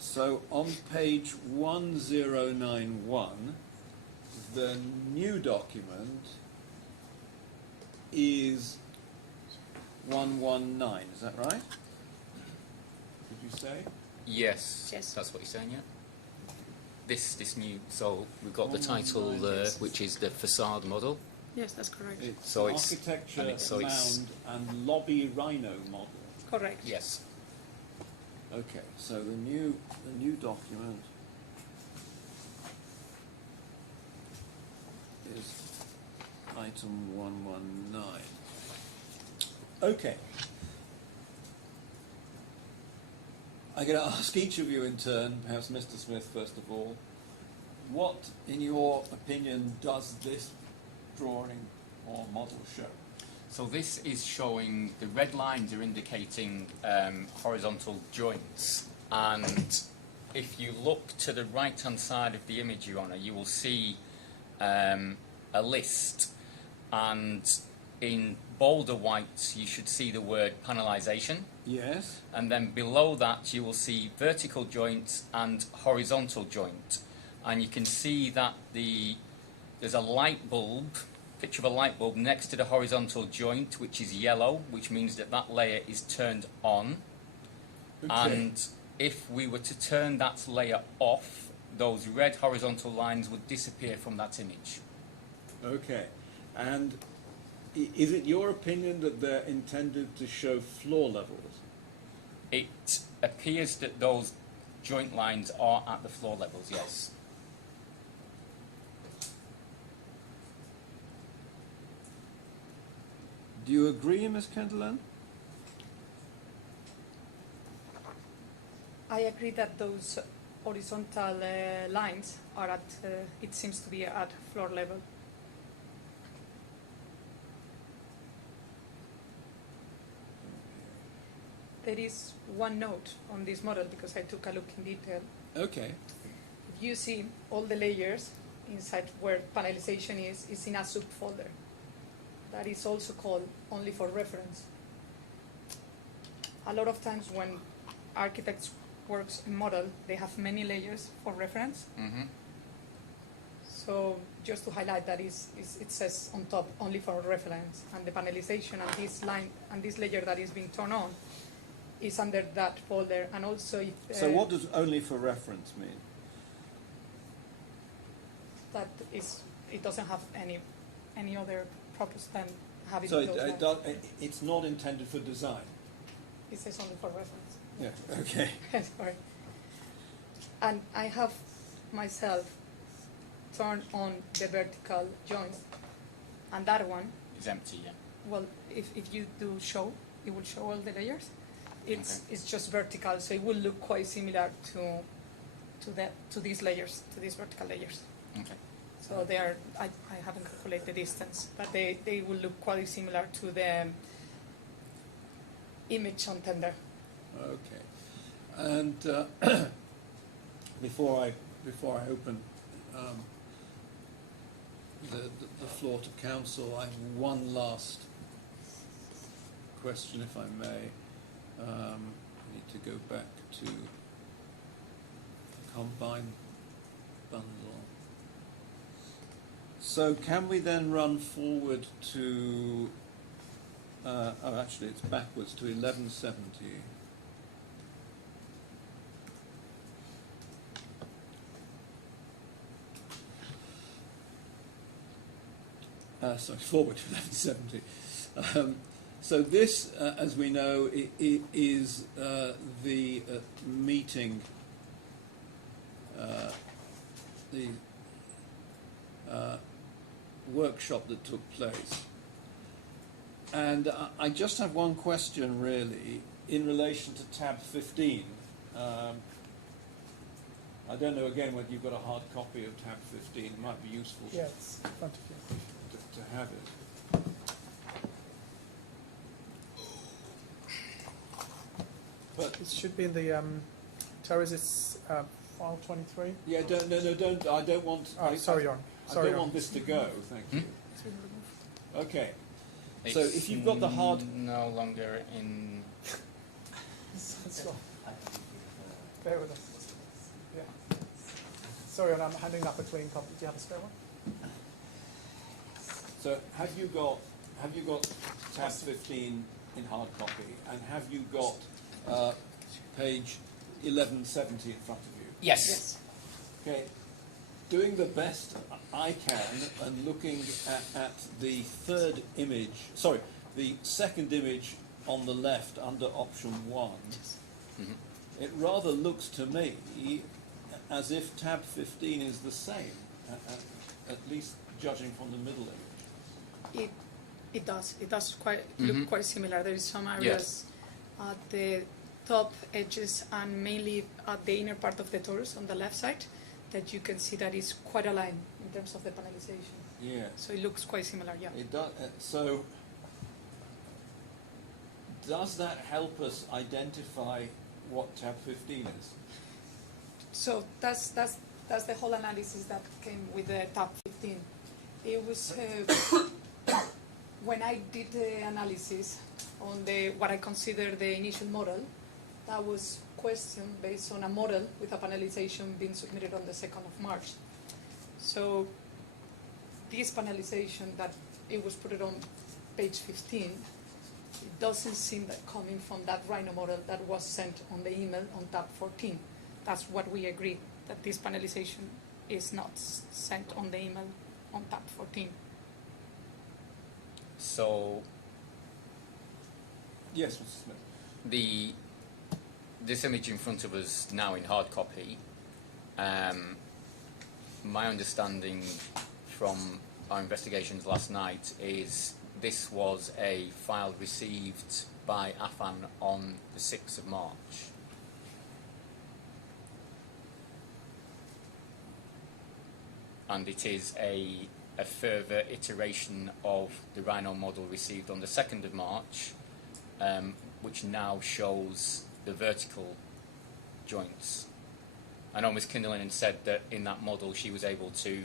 So on page 1091, the new document is 119. Is that right? Did you say? Yes, Yes. that's what you're saying, yeah. This new, so we've got the title there, which is the facade model. Yes, that's correct. It's So it's- architecture, and it's- so it's- mound, and lobby rhino model. Correct. Yes. Okay, so the new document is item 119. Okay. I'm going to ask each of you in turn, perhaps Mr. Smith first of all, what, in your opinion, does this drawing or model show? So this is showing, the red lines are indicating horizontal joints, and if you look to the right hand side of the image, Your Honour, you will see a list, and in bolder white you should see the word panelisation, Yes. and then below that you will see vertical joint and horizontal joint, and you can see that there's a light bulb, picture of a light bulb next to the horizontal joint, which is yellow, which means that that layer is turned on. Okay. And if we were to turn that layer off, those red horizontal lines would disappear from that image. Okay. And is it your opinion that they're intended to show floor levels? It appears that those joint lines are at the floor levels, yes. Do you agree, Ms. Kendall? I agree that those horizontal lines are at, it seems to be at floor level. There is one note on this model because I took a look in detail. Okay. If you see all the layers inside where panelization is in a subfolder. That is also called only for reference. A lot of times when architects works in model, they have many layers for reference. Mm-hmm. So just to highlight that it says on top only for reference, and the panelization and this line and this layer that is being turned on is under that folder. And also if, So what does only for reference mean? that is it doesn't have any other purpose than having So those lines. it's not intended for design. It says only for reference. Yeah. Okay. Sorry. And I have myself turned on the vertical joint, and that one, It's empty, yeah. well, if you do show, it will show all the layers. It's just vertical, so it will look quite similar to these layers, to these vertical layers. Okay. So they are, I haven't calculated the distance, but they will look quite similar to the image on tender. Okay. And before I open the floor to council, I have one last question, if I may. I need to go back to combine bundle. So can we then run forward to, oh actually it's backwards to 1170. Sorry, forward to 1170. So this, as we know, is the meeting, the workshop that took place. And I just have one question, really, in relation to tab 15. I don't know, again, whether you've got a hard copy of tab 15. It might be useful Yeah, it's in front of you. to have it. But It should be in the Terra's file 23. yeah, don't. I don't want. Oh, sorry, Aaron. I Sorry, don't Aaron. want this to go. Thank you. Okay. It's So if you've got the hard, no longer in. That's all. Bear with us. Yeah. Sorry, Aaron, I'm handing up a clean copy. Do you have a spare one? so have you got tab 15 in hard copy, and have you got page 1170 in front of you? Yes. Okay. Doing the best I can and looking at the third image, sorry, the second image on the left under option 1, it rather looks to me as if tab 15 is the same, at least judging from the middle image. It does quite look quite similar. There is some areas at the top edges and mainly at the inner part of the torus on the left side that you can see that is quite aligned in terms of the panelization. Yeah. So it looks quite similar, yeah. It does. So does that help us identify what tab 15 is? So that's the whole analysis that came with the tab 15. It was when I did the analysis on what I consider the initial model, that was questioned based on a model with a panelization being submitted on the 2nd of March. So this panelization that it was put on page 15, it doesn't seem that coming from that Rhino model that was sent on the email on tab 14. That's what we agreed, that this panelization is not sent on the email on tab 14. So Yes, Mr. Smith. This image in front of us now in hard copy, my understanding from our investigations last night is this was a file received by Affan on the 6th of March. And it is a further iteration of the Rhino model received on the 2nd of March, which now shows the vertical joints. I know Ms. Kinderlin said that in that model she was able to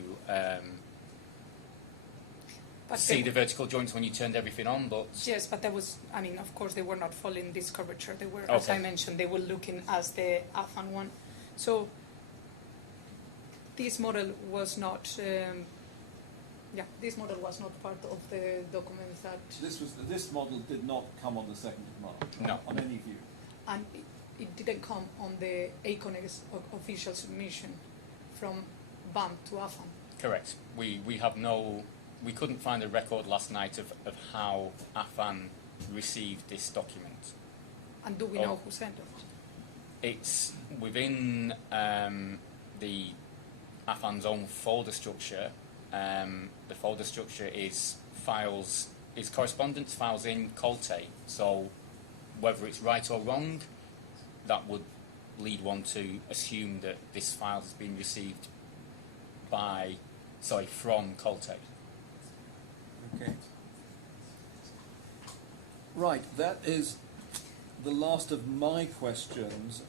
see the vertical joints when you turned everything on, but... Yes, but that was, I mean, of course they were not following this curvature. They were, as I mentioned, they were looking as the Affan one. So this model was not, this model was not part of the documents that... This model did not come on the 2nd of March, no, on any view. And it didn't come on the ACONEX official submission from BAM to Affan. Correct. We couldn't find a record last night of how Affan received this document. And do we know who sent it? It's within the Affan's own folder structure. The folder structure is correspondence files in Colte. So whether it's right or wrong, that would lead one to assume that this file has been received from Colte. Okay. Right, that is the last of my questions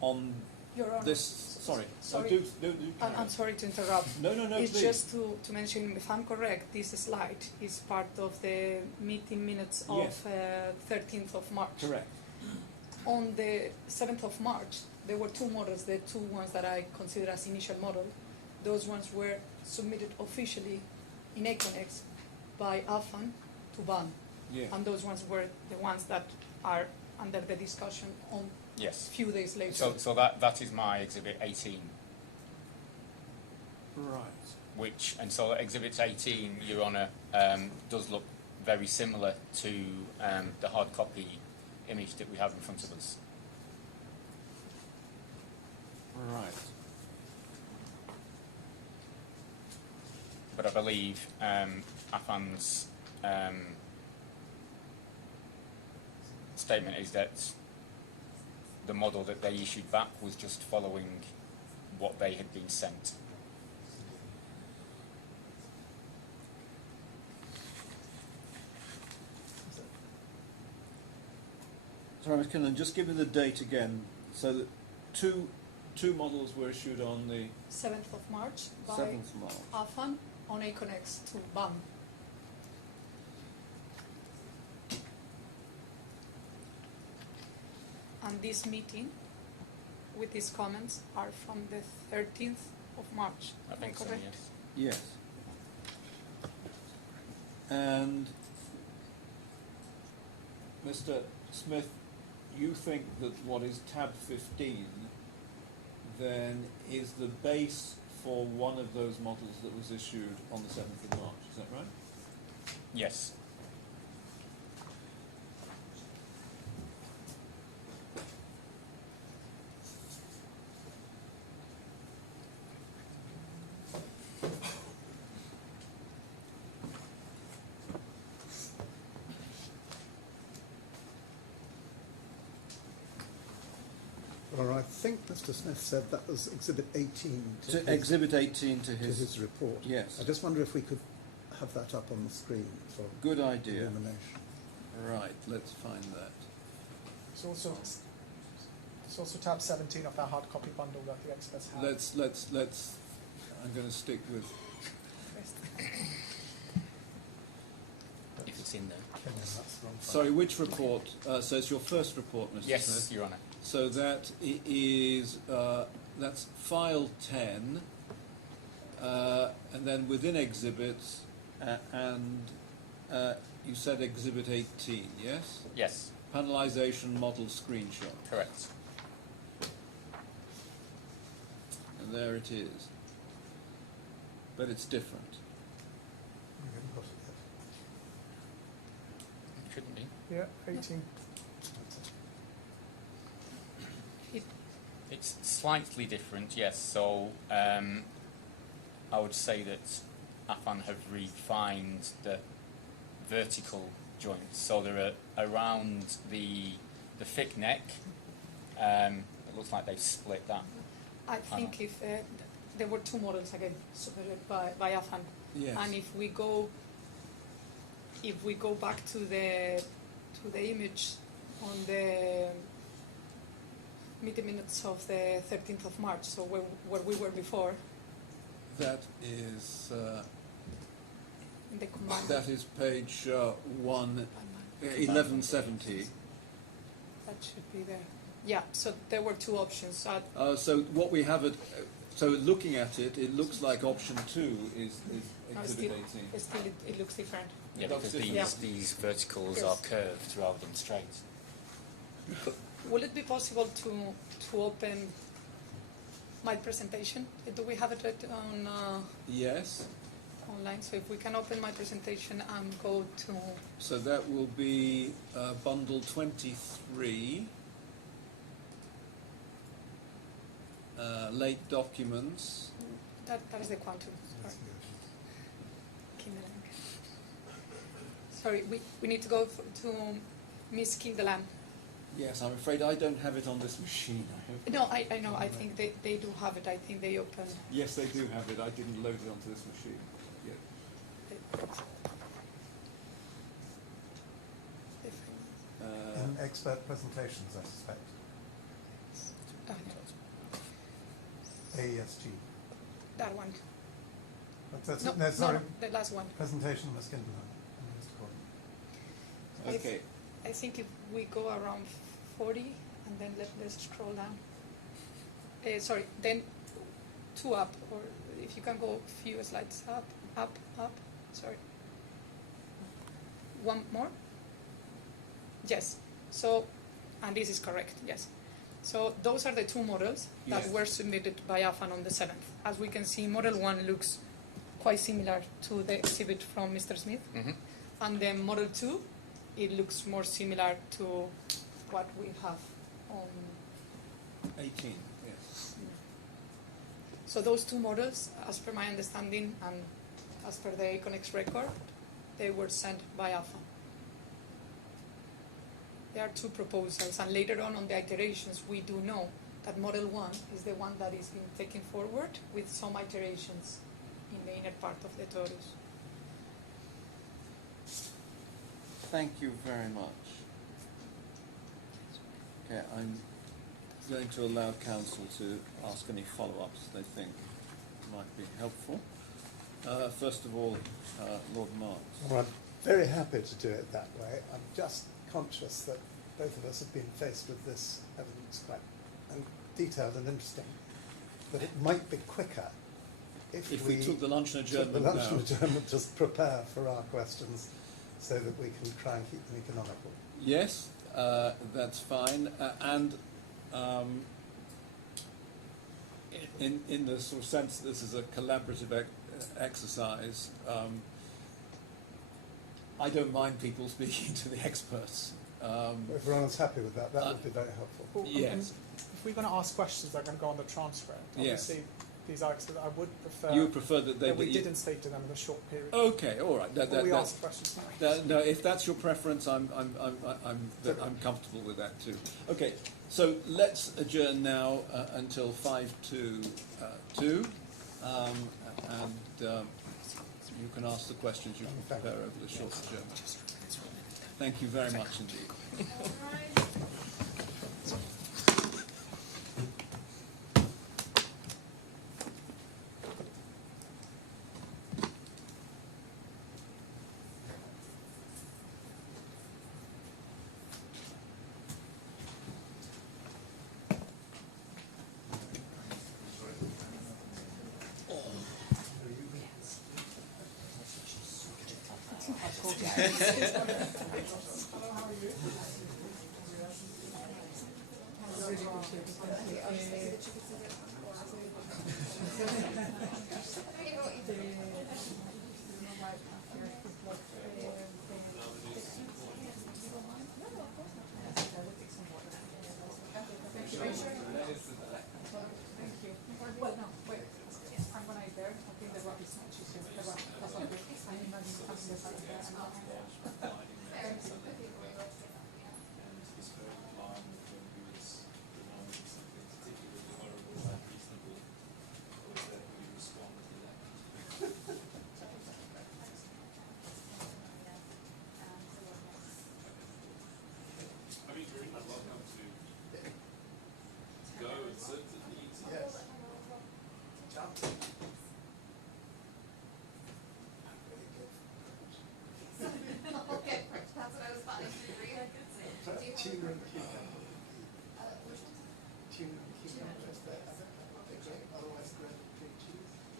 on Your Honor, this. Sorry. Sorry. Do I'm sorry to interrupt. No, It's please. just to mention, if I'm correct, this slide is part of the meeting minutes of Yes. 13th of March. Correct. On the 7th of March, there were two models, the two ones that I consider as initial model. Those ones were submitted officially in Econex by Affan to BAN. Yeah. And those ones were the ones that are under the discussion on Yes. a few days later. So that is my Exhibit 18. Right. So Exhibit 18, Your Honour, does look very similar to the hard copy image that we have in front of us. Right. But I believe Affan's statement is that the model that they issued back was just following what they had been sent. Sorry, Ms. Kinlan, just give me the date again. So that two models were issued on the 7th of March by 7th of March. Affan on Econex to BAM. And this meeting with these comments are from the 13th of March. I think so, correct? yes. Yes. And Mr. Smith, you think that what is tab 15 then is the base for one of those models that was issued on the 7th of March, is that right? Yes. Or I think Mr. Smith said that was Exhibit 18 to his, Exhibit 18 to his report. Yes. I just wonder if we could have that up on the screen for Good idea. illumination. Right, let's find that. It's also tab 17 of that hard copy bundle that the experts have. Let's I'm going to stick with If it's in there. sorry, which report? So it's your first report, Mr. Yes, Smith. Your Honour. So that is that's file 10, and then within exhibits, and you said exhibit 18, yes? Yes, Panelization model screenshot, correct. and there it is. But it's different. We haven't got it It shouldn't be. Yeah, 18. It's slightly different, yes. So I would say that Affan have refined the vertical joints. So they're around the thick neck. It looks like they've split that. I think if there were two models again submitted by Affan, Yes. and if we go back to the image on the meeting minutes of the 13th of March, so where we were before, That is in the command. that is page 1170. That should be there. Yeah, so there were two options. So what we have so looking at it, it looks like option 2 is exhibit 18. It looks different. Yeah, That's because different. these verticals Yes. are curved rather than straight. Will it be possible to open my presentation. Do we have it on Yes. online? So if we can open my presentation and go to... So that will be bundle 23, late documents. That is the quantum. Sorry, we need to go to Miss Kindelan. Yes, I'm afraid I don't have it on this machine. No, I know. I think they do have it. I think they open. Yes, they do have it. I didn't load it onto this machine yet. Expert presentations, I suspect. Oh, no. AESG. That one. That's No, no, sorry. no, the last one. Presentation was Kinderland. Okay. I think if we go around 40 and then let's scroll down. Sorry, then 2 up, or if you can go a few slides up, sorry. 1 more? Yes, so, and this is correct, yes. So those are the 2 models that Yes. were submitted by Affan on the 7th. As we can see, model 1 looks quite similar to the exhibit from Mr. Smith. Mm-hmm. And then model 2, it looks more similar to what we have on. 18, yes. So those 2 models, as per my understanding and as per the Econex record, they were sent by Affan. There are 2 proposals, and later on the iterations, we do know that model 1 is the one that is being taken forward with some iterations in the inner part of the torus. Thank you very much. Okay, I'm going to allow council to ask any follow-ups they think might be helpful. First of all, Lord Marks. Well, I'm very happy to do it that way. I'm just conscious that both of us have been faced with this evidence quite detailed and interesting. But it might be quicker if we took the lunch and adjournment took the lunch now. and adjournment, just prepare for our questions so that we can try and keep them economical. Yes, that's fine. In the sort of sense that this is a collaborative exercise, I don't mind people speaking to the experts. If everyone's happy with that, that would be very helpful. Well, Yes. If we're going to ask questions, they're going to go on the transcript. Yes. Obviously, these are I would prefer. You prefer that they that we that didn't speak to them in a short period. Okay, all right. Or we That's ask questions now. no. If that's your preference, I'm comfortable with that too. Okay, so let's adjourn now until 5 to 2, and you can ask the questions you can prepare over the short adjournment. Thank you very much indeed.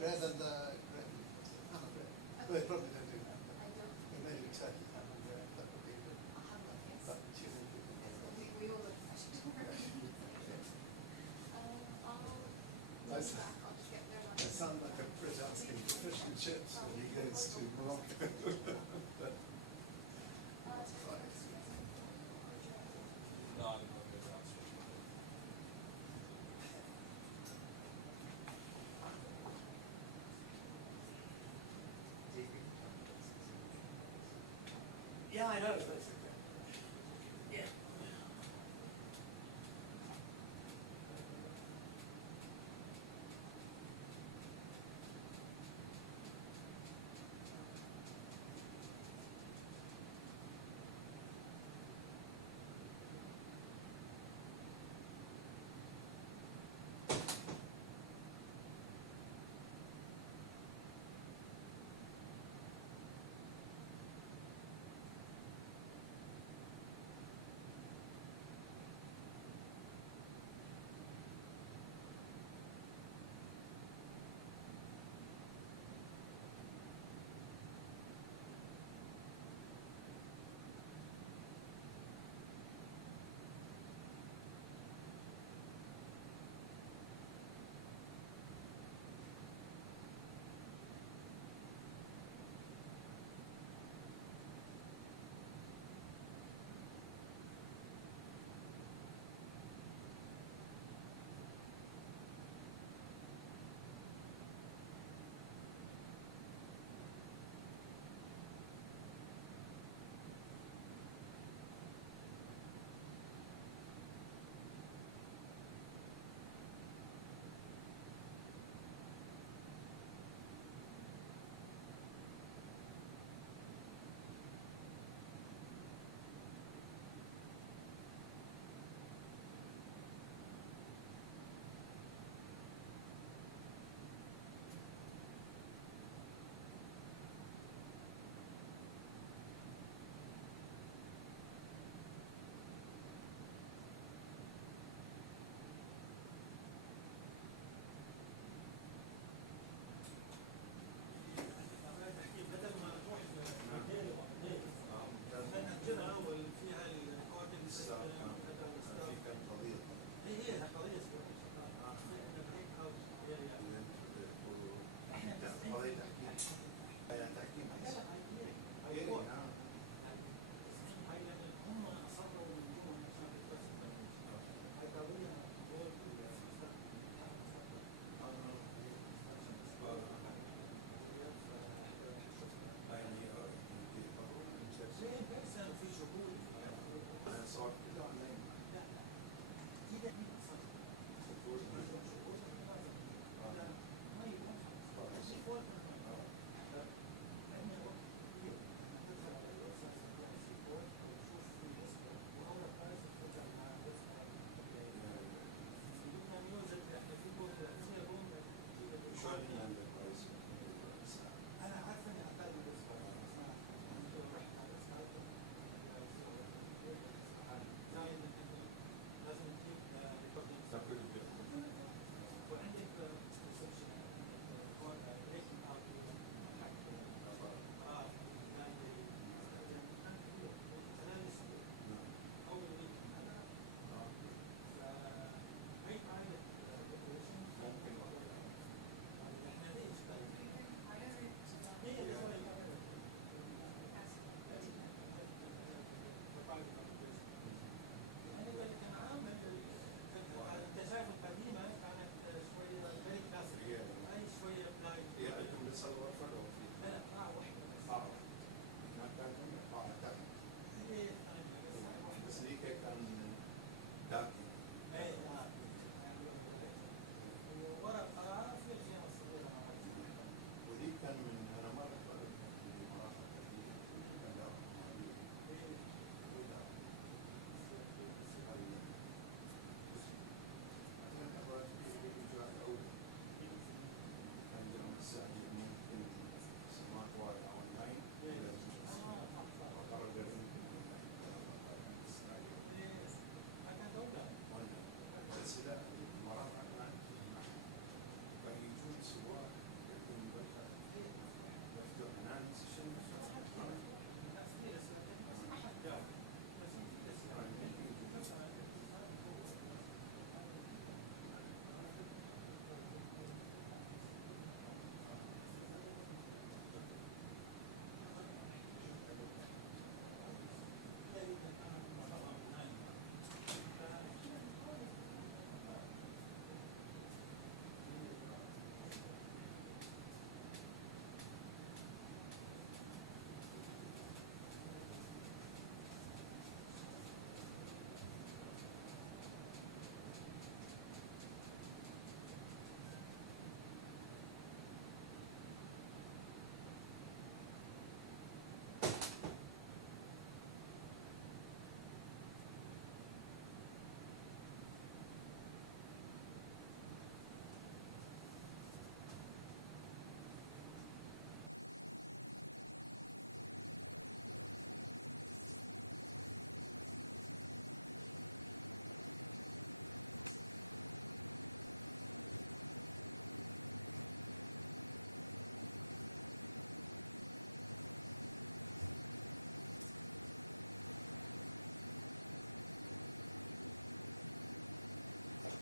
Rather than the well, they probably don't do that. But maybe turkey ham and bread, that would be good. But tuna. We all look I I sound like a Brit asking for fish and chips when he goes to Morocco. But that's fine. No, I'm not good at answering. Yeah, I know, but